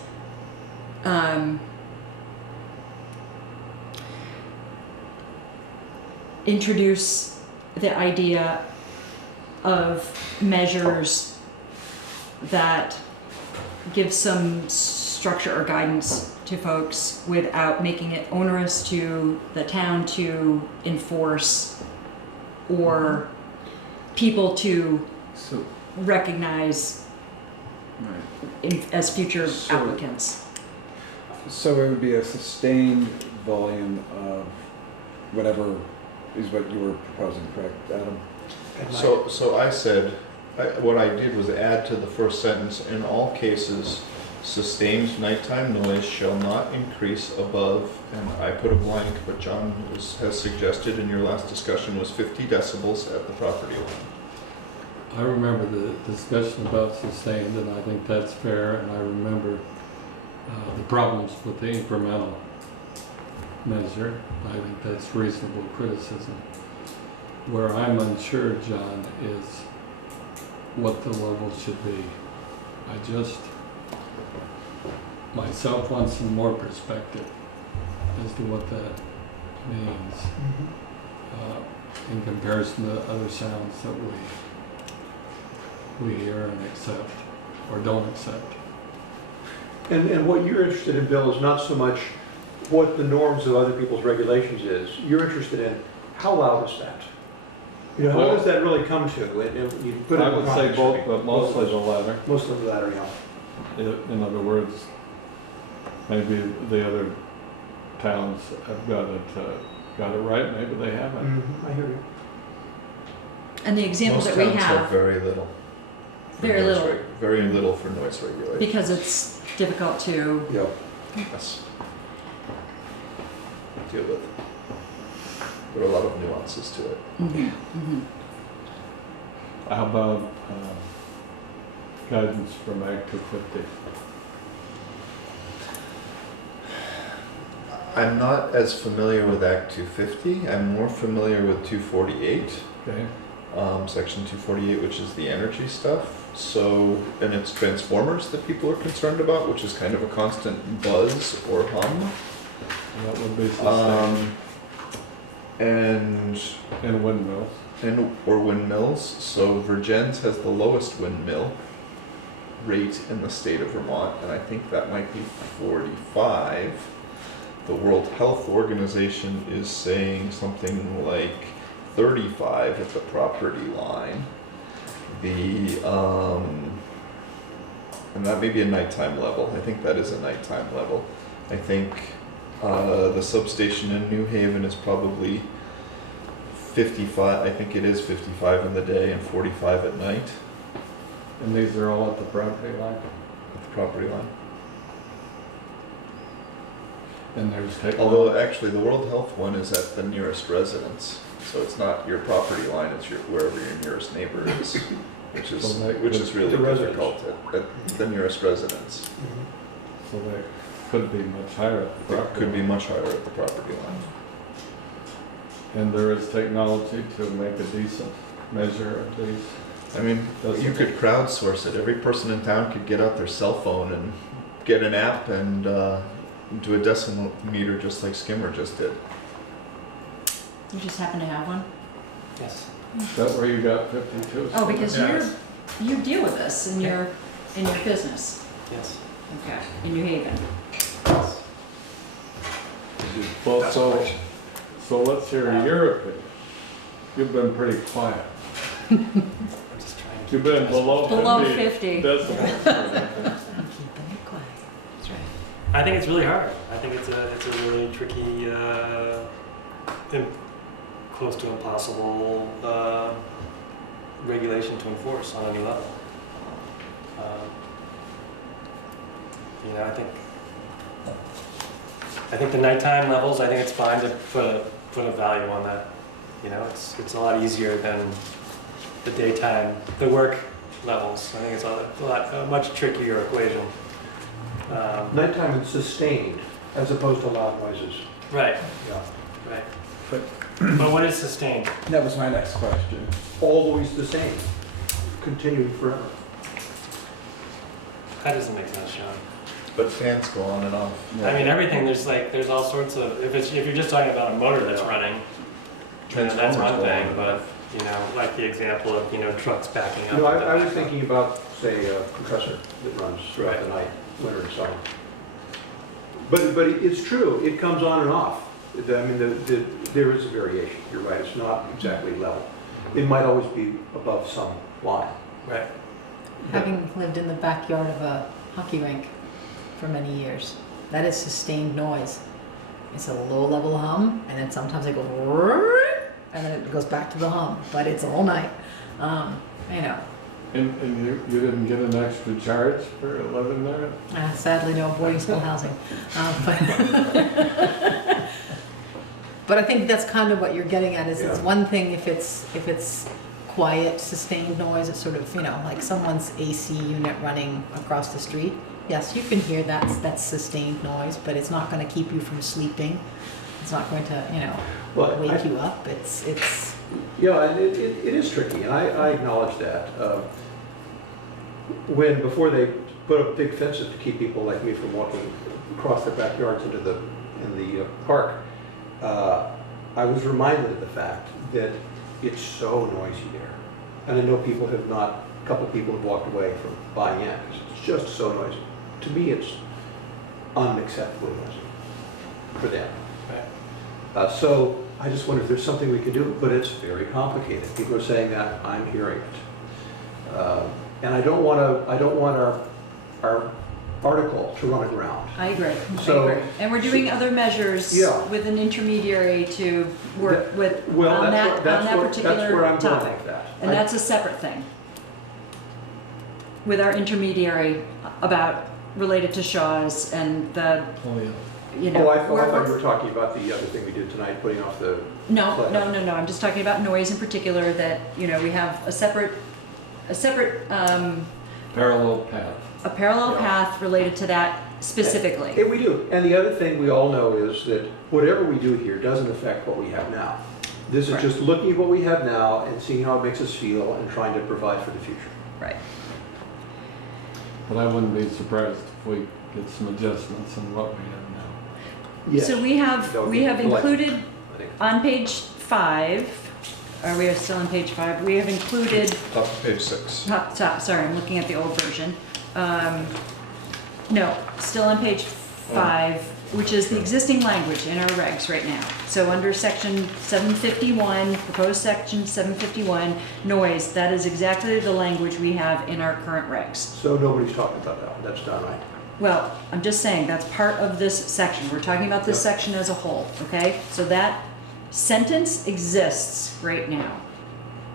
introduce the idea of measures that give some structure or guidance to folks without making it onerous to the town to enforce or people to So, recognize right. as future So- applicants. So it would be a sustained volume of whatever is what you were proposing, correct, Adam? So I said, what I did was add to the first sentence, in all cases, sustained nighttime noise shall not increase above, and I put a blank, but John has suggested in your last discussion was 50 decibels at the property line. I remember the discussion about sustained, and I think that's fair, and I remember the problems with the incremental measure. I think that's reasonable criticism. Where I'm unsure, John, is what the level should be. I just, myself, want some more perspective as to what that means in comparison to other sounds that we hear and accept or don't accept. And what you're interested in, Bill, is not so much what the norms of other people's regulations is. You're interested in how loud is that? You know, how Well, does that really come to? And you put it I in would say context for both, me. but mostly the latter. Most of the latter, yeah. In other words, maybe the other towns have got it right, maybe they haven't. I hear you. And the example that we Most towns have, very little. for Very noise little. Very little for noise regulation. because it's difficult to, Yeah. Yes. Deal with. There are a lot of nuances to it. How about guidance from Act 250? I'm not as familiar with Act 250. I'm more familiar with 248, Okay. Section 248, which is the energy stuff. So, and it's transformers that people are concerned about, which is kind of a constant buzz or hum. That would be sustained. And Windmills. or windmills. So Virgins has the lowest windmill rate in the state of Vermont, and I think that might be 45. The World Health Organization is saying something like 35 at the property line. And that may be a nighttime level. I think that is a nighttime level. I think the substation in New Haven is probably 55. I think it is 55 in the day and 45 at night And these are all at the property line? at the property line. And there's technology. Although actually the World Health one is at the nearest residence. So it's not your property line, it's wherever your nearest neighbor is, which is So that really the residence. difficult at the nearest residence. So they could be much higher at the It property could be line. much higher at the property line. And there is technology to make a decent measure of these. I mean, you could crowdsource it. Every person in town could get out their cell phone and get an app and do a decimal meter just like Skimmer just did. you just happen to have one? Yes. Is that where you got 52? Oh, because Yeah. you deal with this in your business, Yes. okay, in New Haven. Well, so let's hear your opinion. You've been pretty quiet. I'm just trying to. You've been below 50. Below 50. decibels. I'm keeping it quiet. That's right. I think it's really hard. I think it's a really tricky, close to impossible regulation to enforce on any level. You know, I think the nighttime levels, I think it's fine to put a value on that. You know, it's a lot easier than the daytime, the work levels. I think it's a much trickier equation. Nighttime it's sustained as opposed to loud noises. Right, Yeah. right. But But what is sustained? that was my next question. Always the same, continuing forever. That doesn't make sense, Sean. But fans go on and off. I mean, everything, there's all sorts of, if you're just talking about a motor that's running, then that's one Transformers go on thing, and but, off. you know, like the example of, trucks backing up. No, at the I was back. thinking about, say, a compressor that runs throughout the night, winter and summer. But it's true, it comes on and off. I mean, there is a variation, you're right, it's not exactly level. It might always be above some line. Right. Having lived in the backyard of a hockey rink for many years, that is sustained noise. It's a low-level hum, and then sometimes it goes, and then it goes back to the hum, but it's all night. You know. And you didn't get an extra charge for living there? Sadly, no boarding school housing. But I think that's kind of what you're getting at. Is it's one thing if it's quiet, sustained noise. It's sort of, you know, like someone's AC unit running across the street. Yes, you can hear that's sustained noise, but it's not going to keep you from sleeping. It's not going to, you know, wake you up. It's. Yeah, and it is tricky, and I acknowledge that. Before they put up big fences to keep people like me from walking across their backyards into the park, I was reminded of the fact that it's so noisy there. And I know a couple of people have walked away from buying in because it's just so noisy. To me, it's unacceptably noisy for them. So I just wonder if there's something we could do, but it's very complicated. People are saying that, I'm hearing it. And I don't want our article to run aground. I agree. So- I agree. And we're doing other measures with an intermediary to work with Well, on that's that where particular I'm going topic. with that. And that's a separate thing. With our intermediary related to Shaw's and the, you know. Oh, I thought you were talking about the other thing we did tonight, putting off the. No, flag. no. I'm just talking about noise in particular, that, you know, we have a separate Parallel path. a parallel path related to that specifically. Yeah, we do. And the other thing we all know is that whatever we do here doesn't affect what we have now. This is just looking at what we have now and seeing how it makes us feel and trying to provide for the future. Right. But I wouldn't be surprised if we get some adjustments in what we have now. Yes. So we have included I think. on page 5, or we are still on page 5, we have included, Top of page 6. sorry, I'm looking at the old version. No, still on page 5, which is the existing language in our regs right now. So under section 751, proposed section 751, noise, that is exactly the language we have in our current regs. So nobody's talking about that one. That's done, right? Well, I'm just saying, that's part of this section. We're talking about this section as a whole, okay? So that sentence exists right now.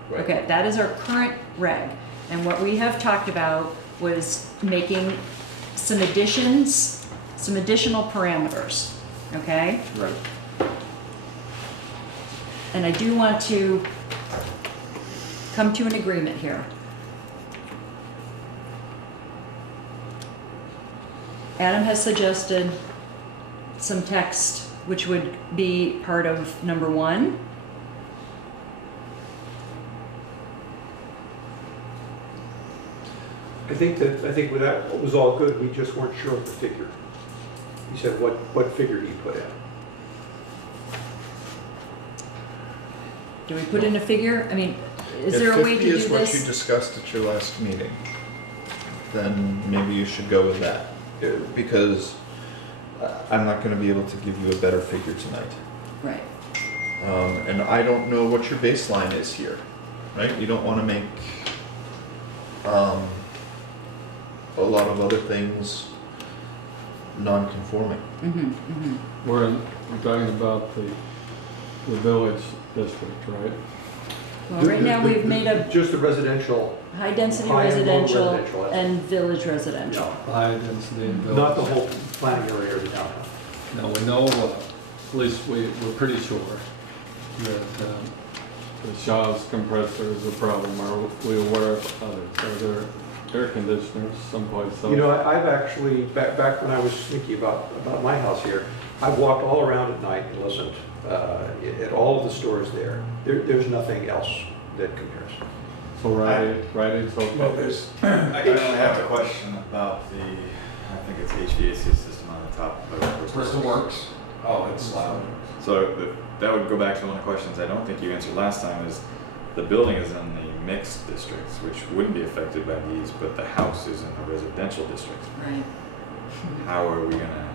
Right. Okay, that is our current reg. And what we have talked about was making some additions, some additional parameters, okay? Right. And I do want to come to an agreement here. Adam has suggested some text which would be part of number 1. I think that was all good. We just weren't sure of the figure. He said, what figure do you put in? Do we put in a figure? I mean, is there a way to do If 50 is what you this? discussed at your last meeting, then maybe you should go with that. Because I'm not gonna be able to give you a better figure tonight. Right. And I don't know what your baseline is here, right? You don't wanna make, a lot of other things non-conforming. We're talking about the village district, right? Well, right now we've made a Just the residential, high-density high and low residential residential, that's and village residential. High density village. not the whole planning area of the downtown. Now, we know, at least we're pretty sure that the Shaw's compressor is a problem. Are we aware of others? Are there air conditioners someplace else? You know, I've actually, back when I was thinking about my house here, I've walked all around at night and listened at all of the stores there. There's nothing else that compares. So Rite-Aid's okay? Well, I only have a question about the, I think it's HVAC system on the top of Bristol Works. Oh, it's loud. So that would go back to one of the questions I don't think you answered last time is the building is in the mixed districts, which wouldn't be affected by these, but the house is in the residential district. Right. How are we gonna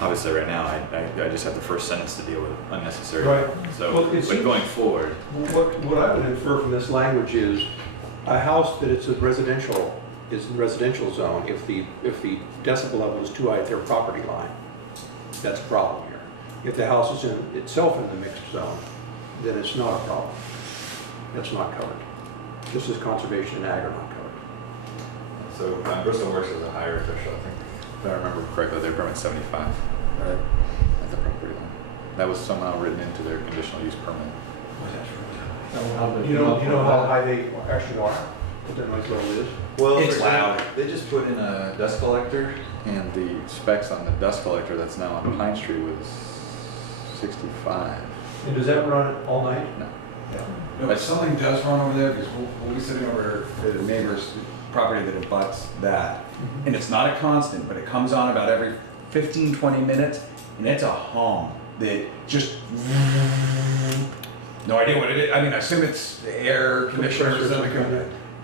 obviously right now, I just have the first sentence to deal with unnecessary. Right. So, Well, it but seems- going forward, What I would infer from this language is a house that is in residential zone, if the decibel level is too high at their property line, that's a problem here. If the house is itself in the mixed zone, then it's not a problem. That's not covered. Just as conservation and ag are not covered. so Bristol Works is a higher official, I think. If I remember correctly, their permit's 75 at the property line. That was somehow written into their conditional use permit. You know how high they actually are? What their noise level is? Well, It's loud. They just put in a dust collector, and the specs on the dust collector that's now on Pine Street was 65. And does that run all night? No. No, but something does run over there because we'll be sitting over at the neighbor's property that abuts that. And it's not a constant, but it comes on about every 15, 20 minutes, and it's a hum that just, no idea what it is. I mean, I assume it's the air conditioner or something.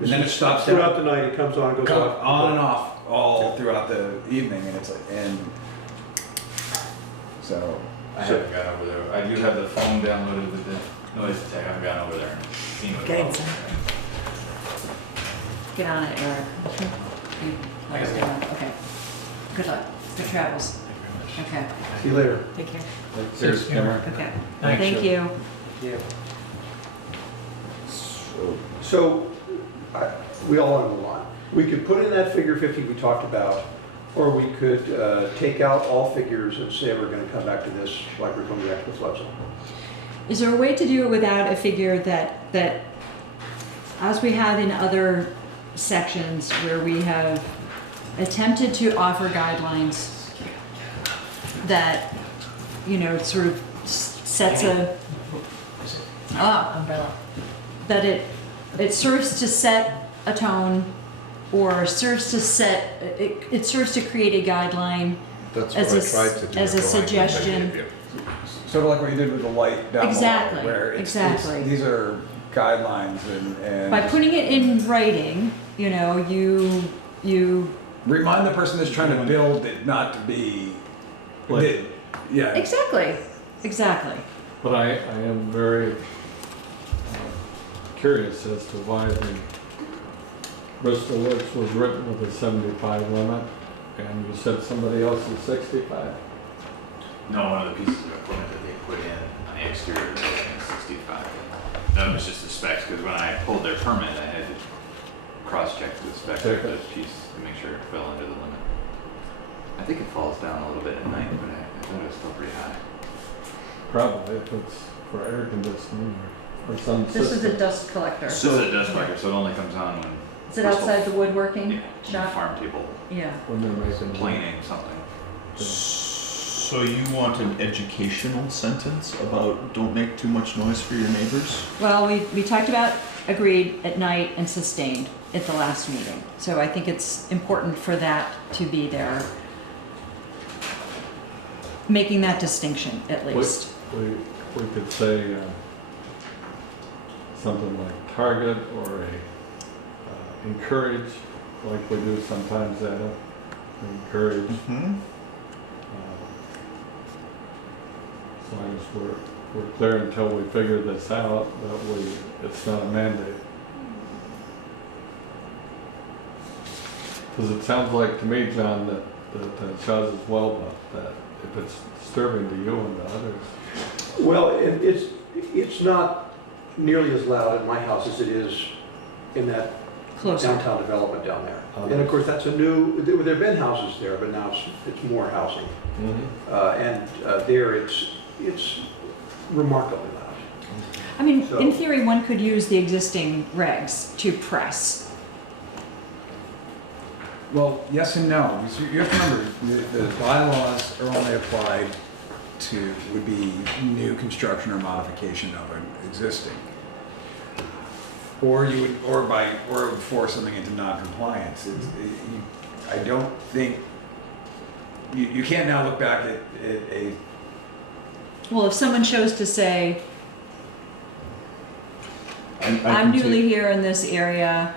And then it stops down. Throughout the night, it comes on and goes off. On and off all throughout the evening, and it's like, and so. I haven't gone over there. I do have the phone downloaded with the noise detector. I haven't gone over there and seen what Get the it, problem son. is. Get on it, Eric. Let us know. Okay. Good luck. Good travels. Okay. See you later. Take care. There's Cameron. Okay. Thanks, Thank you. Yeah. So, we all on the line. We could put in that figure 50 we talked about, or we could take out all figures and say we're going to come back to this like we're coming back to the flood zone. Is there a way to do it without a figure that, as we have in other sections where we have attempted to offer guidelines that, sort of sets Umbrella. that it serves to set a tone or serves to it serves to create a guideline That's as what I tried to do. as a with the language I suggestion. gave you. Sort of like what you did with the light down Exactly, below, where exactly. these are guidelines and By putting it in writing, you remind the person that's trying to build it not to be, Like- yeah. exactly. But I am very curious as to why the Bristol Works was written with a 75 limit, and you said somebody else is 65. No, one of the pieces of equipment that they put in on the exterior of the building is 65. That was just the specs, because when I pulled their permit, I had to cross-check the specs of the piece to make sure it fell under the limit. I think it falls down a little bit at night, but I thought it was still pretty high. Probably if it's for air conditioning or some system. This is a dust collector. This is a dust collector, so it only comes on when Is it outside the woodworking yeah, shop? farm table Yeah. When they're making. planing something. So you want an educational sentence about don't make too much noise for your neighbors? Well, we talked about agreed at night and sustained at the last meeting. So I think it's important for that to be there, making that distinction at least. We could say something like target or encourage, like we do sometimes, encourage. Mm-hmm. As long as we're clear until we figure this out, that it's not a mandate. Because it sounds like to me, John, that Chaz as well, but that if it's disturbing to you and to others. Well, it's not nearly as loud at my house as it is in that Closer. downtown development down there. And of course, that's a new, there have been houses there, but now it's more housing. And there it's remarkably loud. I mean, So- in theory, one could use the existing regs to press. Well, yes and no. Because you have to remember, the bylaws are only applied to, would be new construction or modification of an existing. Or you would, or force something into non-compliance. I don't think, you can't now look back at a, Well, if someone chose to say, I I'm can newly take- here in this area,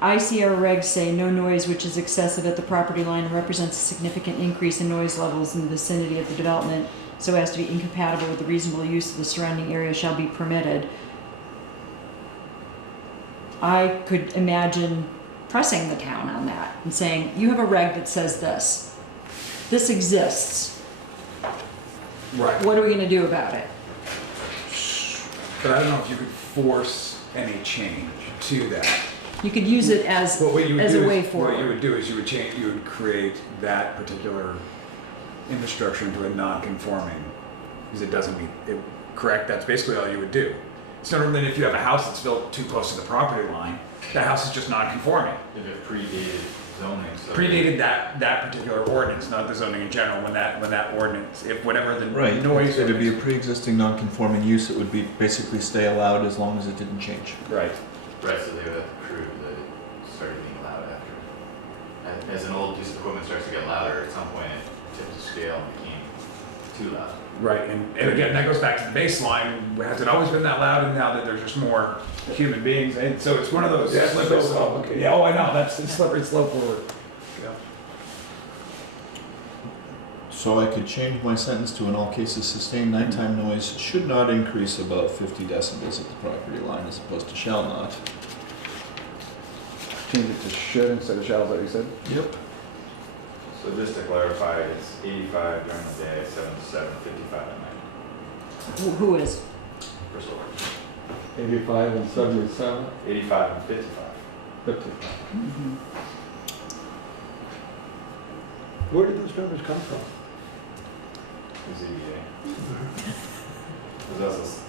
ICR regs say no noise which is excessive at the property line and represents a significant increase in noise levels in the vicinity of the development so as to be incompatible with the reasonable use of the surrounding area shall be permitted. I could imagine pressing the town on that and saying, you have a reg that says this. This exists. Right. What are we going to do about it? But I don't know if you could force any change to that. You could use it as, But what you would as do a way is, forward. What you would do is you would create that particular infrastructure into a non-conforming, because it doesn't meet it. Correct. That's basically all you would do. It's no different than if you have a house that's built too close to the property line. That house is just non-conforming. If it predated zoning, so. Predated that particular ordinance, not the zoning in general. When that ordinance, if whatever the Right, noise, it'd be a ordinance- pre-existing non-conforming use, it would be basically stay allowed as long as it didn't change. right. Right, so they would have to prove that it started being loud after. As an old piece of equipment starts to get louder, at some point it tipped the scale and became too loud. Right, and again, that goes back to the baseline. Has it always been that loud? And now that there's just more human beings, and so it's one of those That's slippery so slope. complicated. Yeah, oh, I know. That's a slippery slope forward. So I could change my sentence to in all cases sustained nighttime noise should not increase above 50 decibels at the property line as opposed to shall not. Change it to should instead of shall. Is that what you said? Yep. So just to clarify, it's 85 during the day, 7 to 7, 55 at night. Who is? Bristol. 85 and 77, 85 and 55. 50. Where did those numbers come from? The ZBA. There's also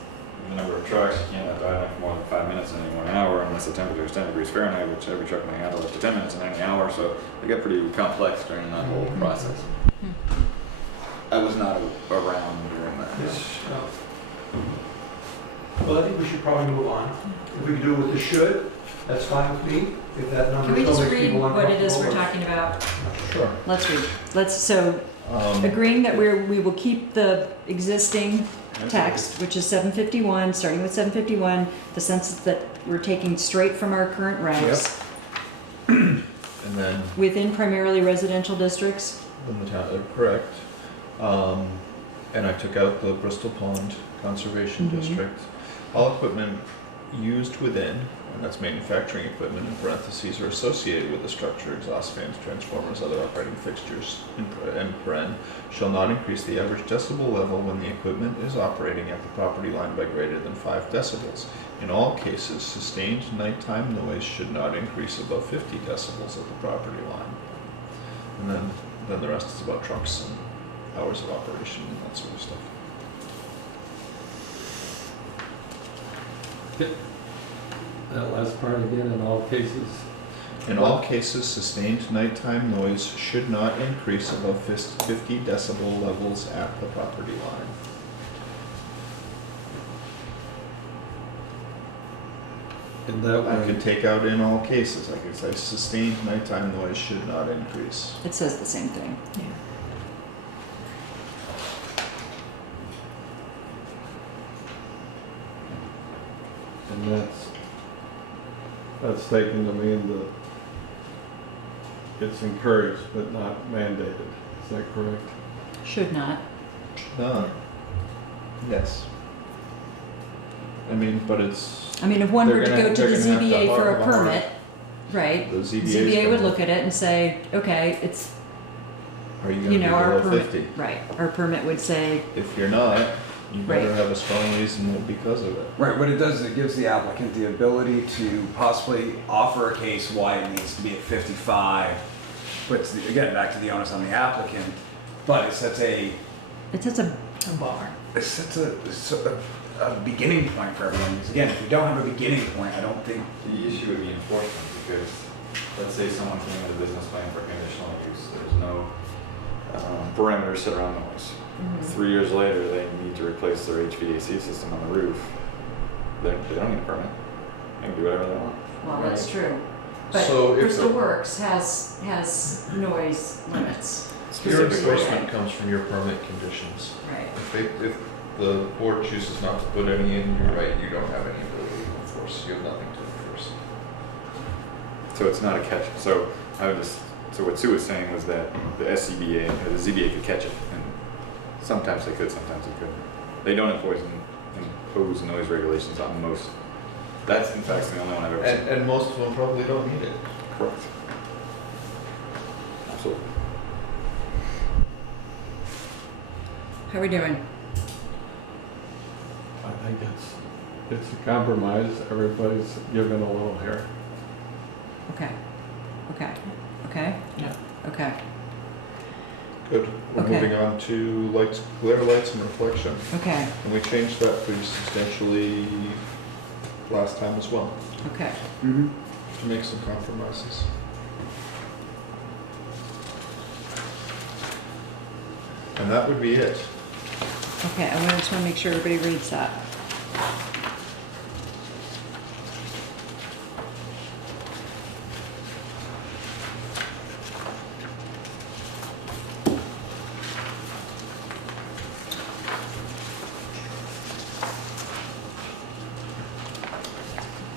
the number of trucks, you can't have to idle for more than 5 minutes in any 1 hour unless the temperature is 10 degrees Fahrenheit, which every truck may handle up to 10 minutes in any hour, so they get pretty complex during that whole process. I was not around during that. Well, I think we should probably move on. If we could do it with the should, that's fine with me. If that number Can we still just makes read people what it is we're uncomfortable. talking about? Sure. Let's read. So agreeing that we will keep the existing text, which is 751, starting with 751, the census that we're taking straight from our current regs, And then within primarily residential districts. in the town, correct. And I took out the Bristol Pond Conservation Mhm. District. All equipment used within, and that's manufacturing equipment in parentheses, or associated with the structure, exhaust fans, transformers, other operating fixtures, and paren, shall not increase the average decibel level when the equipment is operating at the property line by greater than 5 decibels. In all cases, sustained nighttime noise should not increase above 50 decibels at the property line. And then the rest is about trucks and hours of operation and that sort of stuff. That last part again, in all cases. In all cases, sustained nighttime noise should not increase above 50 decibel levels at the property line. And that I way, could take out in all cases, I could say sustained nighttime noise should not increase. It says the same thing. and that's taken to mean that it's encouraged but not mandated. Is that correct? Should not. Yes. I mean, but it's, I mean, if one They're were to gonna- go to the they're gonna have to ZBA for a harm- permit, right? the ZBA ZBA would look at it and say, okay, it's, are you you gonna know, our be below permit, 50? right, our permit would say, If you're not, you better Right. have a strong reason because of it. Right, what it does is it gives the applicant the ability to possibly offer a case why it needs to be at 55. Puts, again, back to the onus on the applicant, but it sets a bar. a beginning point for everyone. Because again, if we don't have a beginning point, I don't think. The issue would be enforcement, because let's say someone came with a business plan for conditional use, there's no perimeters set around noise. 3 years later, they need to replace their HVAC system on the roof. They don't need a permit. They can do whatever they want. well, that's true. But So if Bristol the- Works has noise limits. Your specifically, enforcement right? comes from your permit conditions. Right. If the board chooses not to put any in, you're right, you don't have any ability to enforce, you have nothing to enforce. So So it's not a catch. So I would just, so what Sue was saying was that the SCBA, the ZBA could catch it, and sometimes they could, sometimes they couldn't. They don't impose noise regulations on most. That's in fact the only one I've ever seen. And most of them probably don't need it. Correct. Absolutely. How are we doing? I think it's a compromise. Everybody's given a little here. Okay. Okay. Okay. Yeah. Okay. Good. We're Okay. moving on to lights, glare lights and reflection. Okay. And we changed that pretty substantially last time as well, Okay. Mm-hmm. to make some compromises. And that would be it. Okay. I just want to make sure everybody reads that.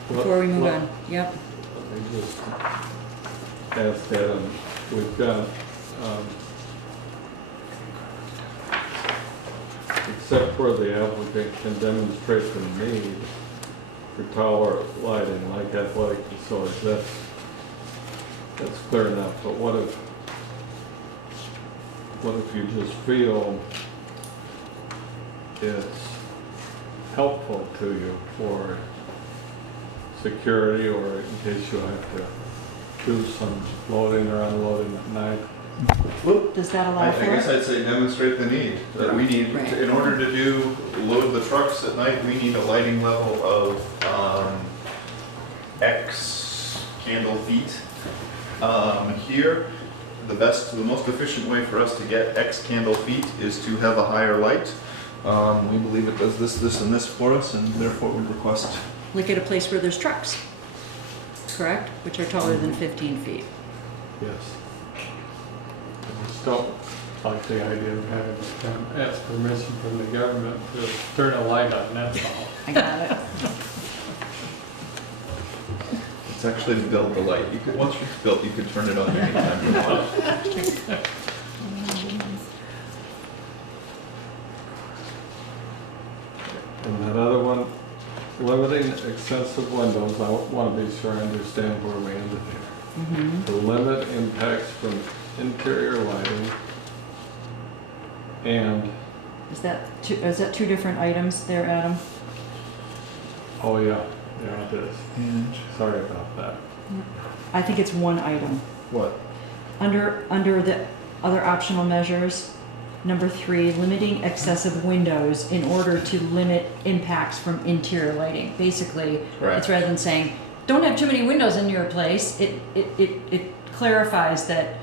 Before we move on. Yep. Let me just ask Adam, we've got, except where the applicant can demonstrate the need for taller lighting, like athletic facilities, that's clear enough, but what if you just feel it's helpful to you for security, or in case you have to do some loading or unloading at night? Does that allow I for guess it? I'd say demonstrate the need, that we need, Right. in order to load the trucks at night, we need a lighting level of, X candle feet. Here, the most efficient way for us to get X candle feet is to have a higher light. We believe it does this, and this for us, and therefore we request. Like at a place where there's trucks, correct? Which are taller than 15 feet. Yes. I just don't like the idea of having to come ask permission from the government to turn a light on, that's all. I got it. It's actually to build the light. You could, once it's built, you could turn it on anytime you want. And that other one, limiting excessive windows, I want to be sure I understand where we ended here. Mm-hmm. To limit impacts from interior lighting and, Is that two different items there, Adam? oh yeah, it is. And Sorry about that. I think it's one item. what? Under the other optional measures, number 3, limiting excessive windows in order to limit impacts from interior lighting. Basically, it's rather than saying, don't have too many windows in your place, it clarifies that,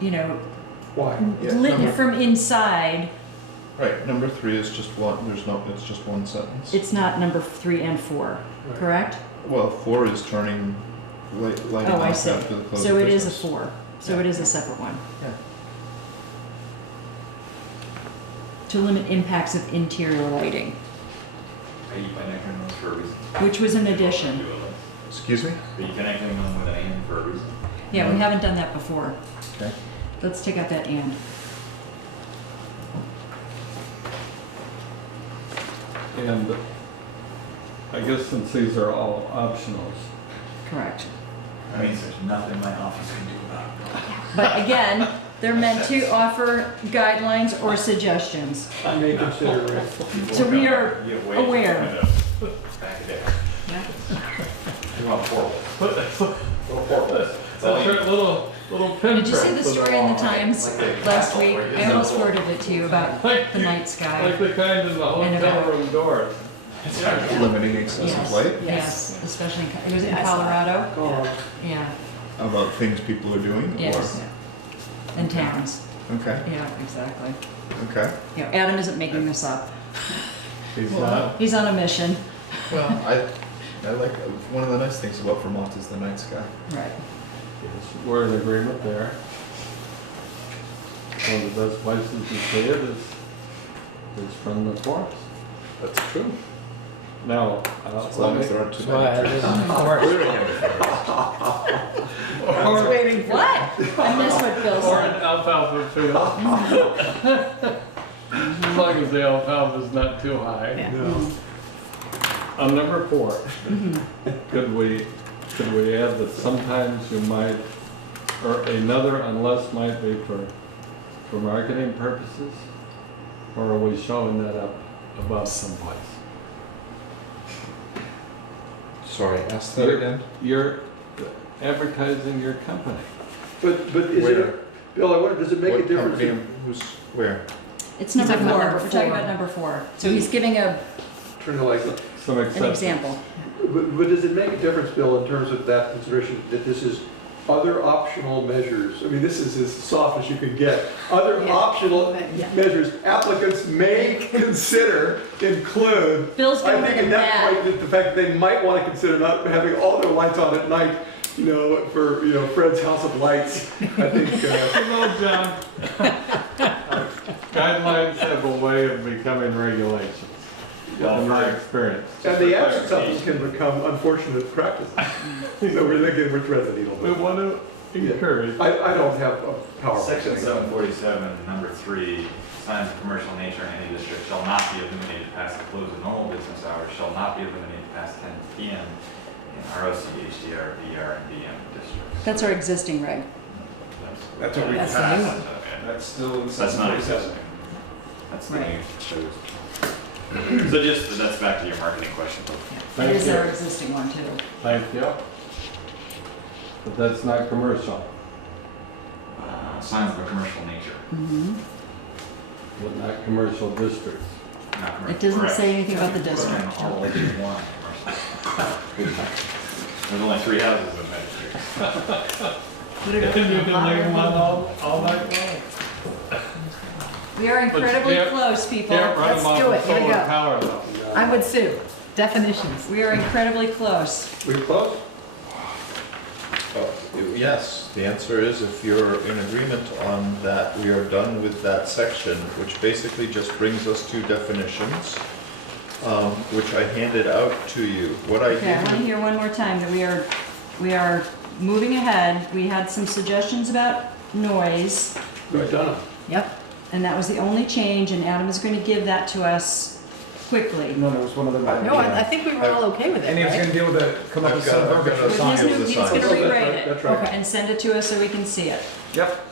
you know, Why? Yeah, lit number- from inside. Right, number 3 is just one, it's just one sentence. It's not number 3 and 4, Right. correct? Well, 4 is turning lighting Oh, I off see. after the close So of it is a business. 4. So it is a separate one. Yeah. To limit impacts of interior lighting, Are you connecting those for a reason? which was an addition. Excuse me? Are you connecting them with an and for a reason? Yeah, we haven't done that before. Okay. Let's take out that and. And I guess since these are all optionals, Correct. I mean, there's nothing my office can do about it. But again, they're meant to offer guidelines or suggestions. I may consider it. So we are You have way aware. too many windows back there. You want portals. Little portals. That's all you need. little pin Did you see the pricks on story in the wall. Times Like the last castle week? where you I get almost the- forwarded it to you about the night sky. Like the kind in the And hotel about- room doors. Limiting excessive Yes, light? yes, especially, it was in Colorado? Oh, Yeah, About things people are doing? yes. In towns, Or, okay, yeah, exactly. okay. You know, Adam isn't making this up. He's not, He's on a mission. Well, I like, one of the nice things about Vermont is the night sky. Right. yes, we're in agreement there. One of the best places to see it is from the forest. That's true. No. As long as there aren't too That's why I many trees. live on the forest. Or waiting for. What? I missed what Bill Or an said. alfalfa field. As long as the alfalfa's not too high. Yeah. No. On number 4, could we add that sometimes you might, or another unless might be for marketing purposes? Or are we showing that up above someplace? Sorry, ask that again. You're advertising your company. But is Where? it, Bill, I wonder, does it make a What difference? company, who's, where? It's number talking about 4. number We're talking 4. about number 4. So he's giving Trying to like, Some an exceptions. example. but does it make a difference, Bill, in terms of that consideration, that this is other optional measures? I mean, this is as soft as you can get. Other Yeah. optional Yeah. measures applicants may consider include. Bill's I going think to at that mad. point, the fact that they might want to consider not having all their lights on at night, you know, for, you know, Fred's House of Lights, I think, You know, John, guidelines have a way of becoming regulations, in my experience. and the absence of them can become unfortunate practices. So we're thinking which resident We want to encourage. I don't have a power. Section 747, number 3, signs of commercial nature in any district shall not be illuminated past the close of normal business hours, shall not be illuminated past 10 p.m. in ROC, HDR, VR, and BM districts. That's our existing reg. That's what we That's passed. the new one. That's still in That's not 747. existing. That's the Right. new. So just, that's back to your marketing question. It Thank is you. our existing one too. Thank you. But that's not commercial, Signs of a commercial nature, Mhm. but not commercial districts. not commercial. It doesn't Correct. say anything about the Put in district. all the legends one commercial. There's only 3 houses in that district. Put it up You in can the leave bottom. them on all night long. We are incredibly can't- close, people. Can't run Let's them off do the it. Here we solar go. power though. I would sue. Definitions. We are incredibly close. We close? Yes, the answer is if you're in agreement on that, we are done with that section, which basically just brings us to definitions, which I handed out to you. What I Okay, I want to did, hear one more time that we are moving ahead. We had some suggestions about noise, We've done it. Yep. and that was the only change, and Adam is going to give that to us quickly. No, there was one other. No, I think we were all okay with And he it, was gonna right? deal with it, come up I've with got- some I've got verbiage a for With signs. his new, the he's going signs. to Oh, that's rewrite right, it that's right. and send it to us so we can see it. Yep,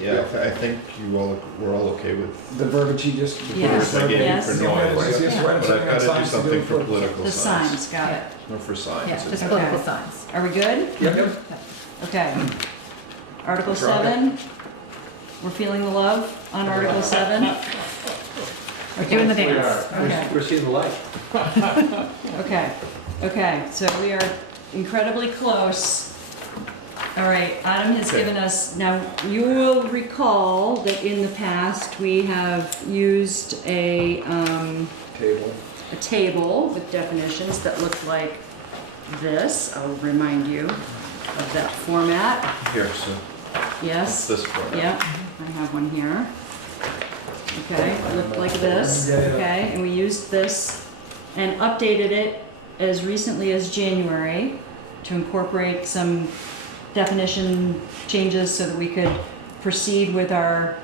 yeah, I think you all, we're all okay with. the verbiage he just. Yes, I gave you yes. for Yeah, noise, what is he has to write but something I've got on to do signs something for do political The signs. signs, got it. No, for signs. Yeah, just Okay. political signs. Are we good? Yep. Okay. Article Try. 7. We're feeling the love on Article 7. We're doing the We dance. are. Okay. We're seeing the light. Okay, so we are incredibly close. All right, Adam has given us, now you will recall that in the past, we have used a table with definitions that looked like this. I'll remind you of that format. Here, so Yes? this format. Yep, I have one here. Okay, it looked like this, okay, and we used this and updated it as recently as January to incorporate some definition changes so that we could proceed with our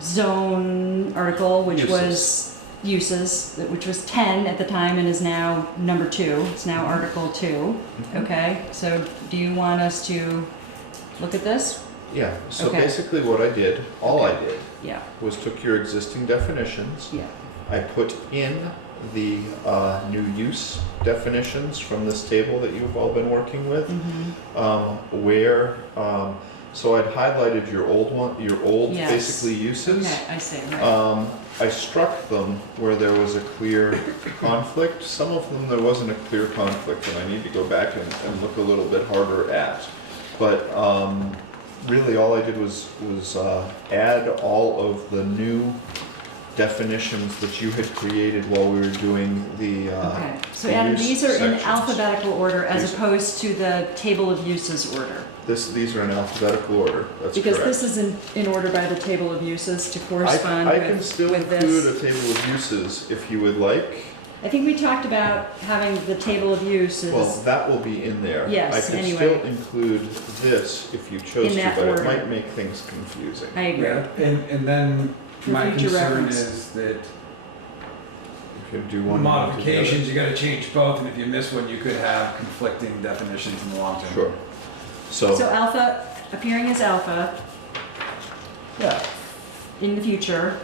zone article, which was uses, which was 10 at the time and is now number 2. It's now Article 2, okay? So do you want us to look at this? Yeah, so Okay. basically what I did, all I did, Yeah, was took your existing definitions, yeah. I put in the new use definitions from this table that you've all been working with, so I'd highlighted your old one, your old Yes. basically uses. Okay, I see, right. I struck them where there was a clear conflict. Some of them there wasn't a clear conflict, and I need to go back and look a little bit harder at. But really, all I did was add all of the new definitions that you had created while we were doing the. Okay, so the Adam, use these are in sections. alphabetical order as These- opposed to the table of uses order. These are in alphabetical order. That's Because correct. this is in order by the table of uses to correspond I can with still with include this. a table of uses if you would like. I think we talked about having the table of uses. Well, that will be in there. Yes, I could anyway. still include this if you chose In to, that but order. it might make things confusing. I agree. Yeah, and then For my future concern reference. is that You could do one. modifications, you gotta change both, and if you miss one, you could have conflicting definitions in the long term. Sure. So alpha, appearing as alpha Yeah. in the future,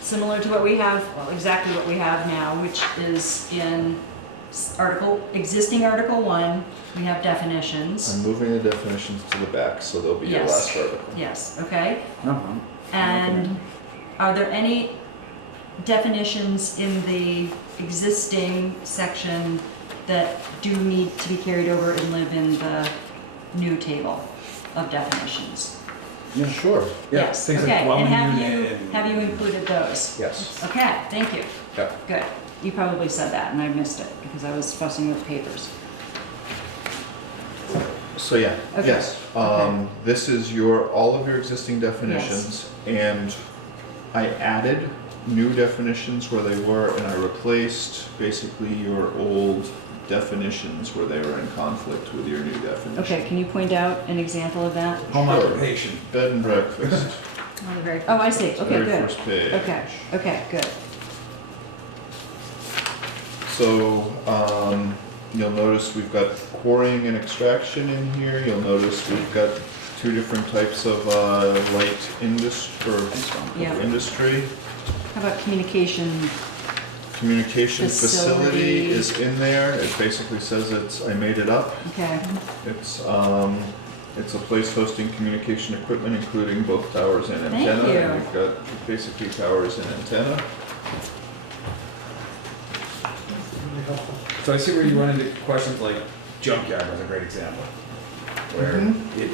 similar to what we have, well, exactly what we have now, which is in existing Article 1, we have definitions. I'm moving the definitions to the back, so they'll be your Yes. last article. Yes, okay? No problem. And are there any definitions in the existing section that do need to be carried over and live in the new table of definitions? Yeah, Sure. Yeah, Yes, things okay, like and dwelling have unit you, and- have you included those? Yes. Okay, thank you. Yep. Good. You probably said that and I missed it because I was fussing with papers. So yeah, Okay. yes. Okay. This is all of your existing definitions, and I added new definitions where they were, and I replaced basically your old definitions where they were in conflict with your new definition. Okay, can you point out an example of that? Home Sure. occupation. Bed and breakfast. Oh, I see. Okay, Very good. first page. Okay, good. So, you'll notice we've got quarrying and extraction in here. You'll notice we've got two different types of light Yeah. industry. How about communication? Communication Facility. facility is in there. It basically says I made it up. Okay, It's a place hosting communication equipment, including both towers and Thank antenna. you. And we've got basically towers and antenna. Really helpful. So I see where you run into questions like junkyard was a great example, where Mhm. it,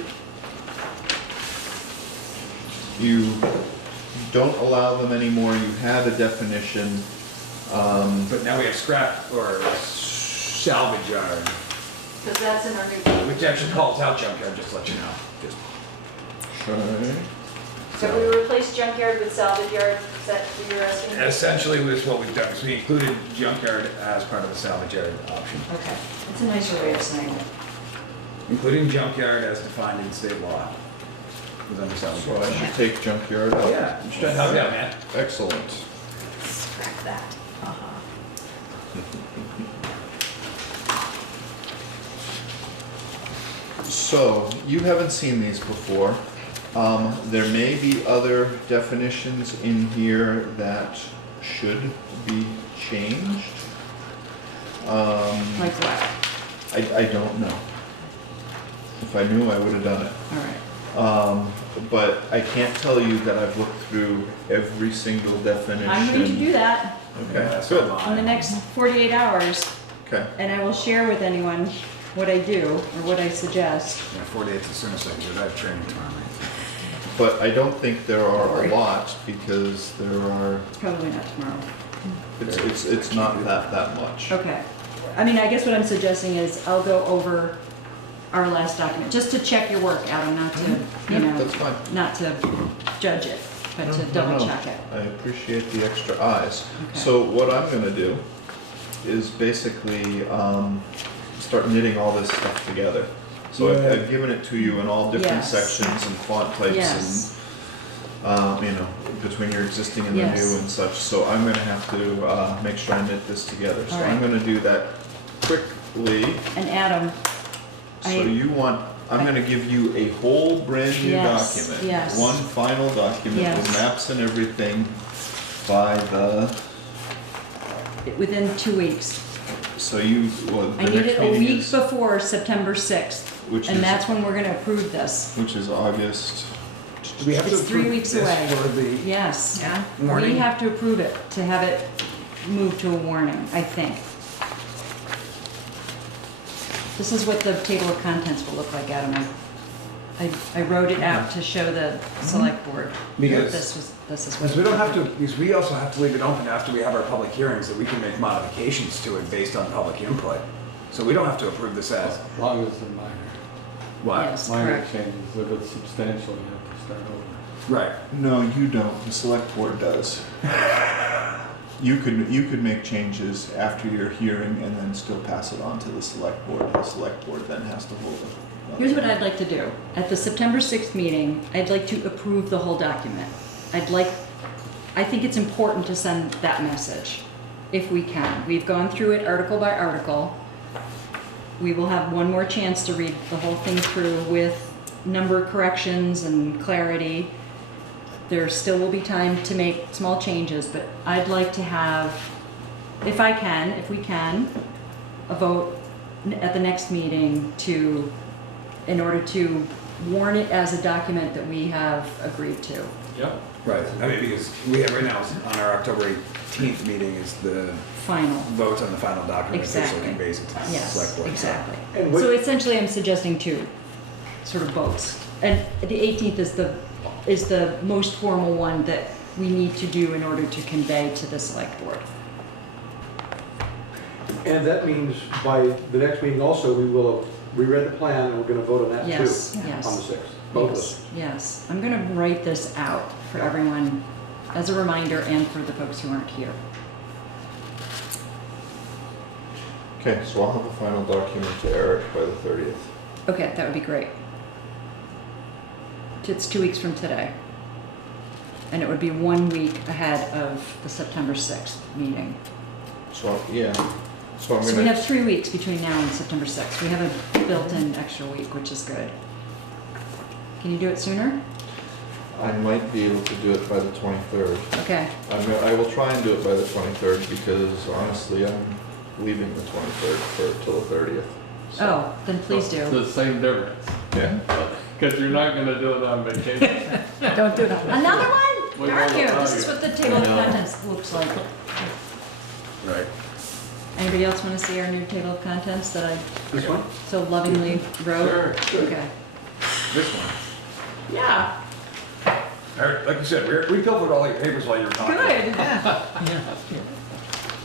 You don't allow them anymore. You had a definition. but now we have scrap or salvage yard, because that's in our new. which actually calls out junkyard, just to let you know. Just Okay. So we replaced junkyard with salvage yard, is that what you're asking? essentially was what we've done, is we included junkyard as part of the salvage yard option, Okay, that's a nicer way of saying it. including junkyard as defined in state law. Was under salvage So yard. I should take junkyard out. Oh, yeah, I'm just trying to help you out, man. Excellent. Scrap that. So, you haven't seen these before. There may be other definitions in here that should be changed. Like what? I don't know. If I knew, I would have done it. All right. But I can't tell you that I've looked through every single definition. I'm going to do that Okay, Yeah, good. in the next 48 hours, Okay. and I will share with anyone what I do or what I suggest. Yeah, 4 days as soon as I do it, I have training tomorrow night. But I don't think there Don't are worry. a lot because there are, It's probably not tomorrow. it's not that much. Okay. I mean, I guess what I'm suggesting is I'll go over our last document, just to check your work, Adam, not to, you know, That's fine. not to judge it, but to No, double no. check it. I appreciate the extra eyes. Okay. So what I'm gonna do is basically start knitting all this stuff together. So I've given it to you in all different Yes. sections and font types Yes. and, between your existing and the Yes. new and such. So I'm gonna have to make sure I knit this together. So All I'm right. gonna do that quickly. And Adam, So I- I'm gonna give you a whole brand new Yes, document. yes. One final document with Yes. maps and everything by within 2 weeks. so I the need next it a meeting week is, before September 6th, which and is, that's when we're gonna approve this. which is August. Do we have to It's 3 approve weeks this away. for the Yes. Yeah. We warning? have to approve it to have it moved to a warning, I think. This is what the table of contents will look like, Adam. I wrote it out to show the select board. Because- This is what. Because we don't have to, because we also have to leave it open after we have our public hearings, that we can make modifications to it based on public input. So we don't have to approve this as, As long as they're minor. what? Yes, Minor correct. changes, if it's substantial, you have to start over. Right. No, you don't. The select board does. you could make changes after your hearing and then still pass it on to the select board. The select board then has to hold it. Here's what I'd like to do. At the September 6th meeting, I'd like to approve the whole document. I think it's important to send that message, if we can. We've gone through it article by article. We will have one more chance to read the whole thing through with number corrections and clarity. There still will be time to make small changes, but I'd like to have, if we can, a vote at the next meeting in order to warn it as a document that we have agreed to. Yep. Right, I mean, because we have right now, on our October 18th meeting is the Final. vote on the final document, officially Exactly. conveys it to the Yes, select board. exactly. And So essentially, I'm suggesting two sort of votes. And the 18th is the most formal one that we need to do in order to convey to the select board. And that means by the next meeting also, we will have reread the plan, and we're gonna vote on that too. Yes, On the yes. 6th, both of us. Yes, I'm gonna write this out for everyone as a reminder and for the folks who aren't here. Okay, so I'll have a final document to Eric by the 30th. Okay, that would be great. It's 2 weeks from today. And it would be 1 week ahead of the September 6th meeting. So, yeah, so I'm So we gonna, have 3 weeks between now and September 6th. We have a built-in extra week, which is good. Can you do it sooner? I might be able to do it by the 23rd. Okay, I will try and do it by the 23rd because honestly, I'm leaving the 23rd till the 30th. So, oh, then please It's do. the same difference, yeah. because you're not gonna do it on vacation. Don't do it. Another one? We Darn won't you, allow this is you. what the table of I know. contents looks like. Right. Anybody else want to see our new table of contents that I This one? so lovingly wrote? Sure. Okay. This one. Yeah, Eric, like you said, we pilfered all your papers while you were talking. good.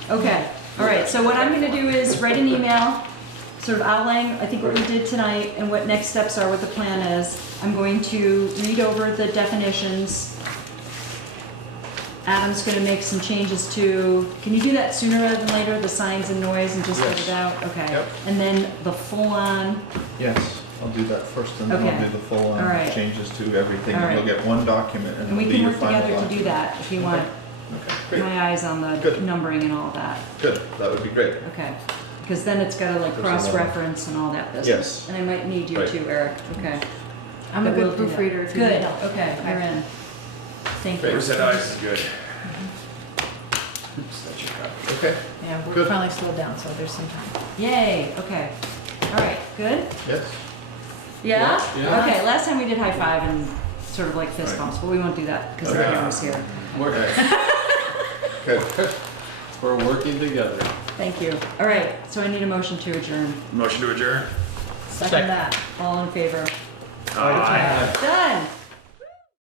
Okay, all right, so what I'm gonna do is write an email, sort of outlining, I think what we did tonight and what next steps are, what the plan is. I'm going to read over the definitions. Adam's gonna make some changes to, can you do that sooner rather than later, the signs and noise and just get it Yes. out? Okay. Yep. And then the full-on, Yes, I'll do that first and then Okay. I'll do the full All right. changes to everything. All And you'll right. get one document and and we it'll be can your work final together to document. do that if you want Okay, great, my eyes on the Good. numbering and all that. good, that would be great. Okay, because then it's gotta like There's a lot. cross-reference and all that business. Yes. And I might need you Right. too, Eric, okay. I'm a But good we'll do that. proofreader if you need Good, help. okay, you're in. Thank you. Papers and ice is good. Okay, Yeah, we're Good. finally slowed down, so there's some time. Yay, okay. All right, good? yes, Yeah? Yeah. Okay, last time we did high five and sort of like fist bumps, but we won't do that because Okay. everyone was here. good. We're working together. Thank you. All right, so I need a motion to adjourn. Motion to adjourn? Second that. All in favor? Aye. Done.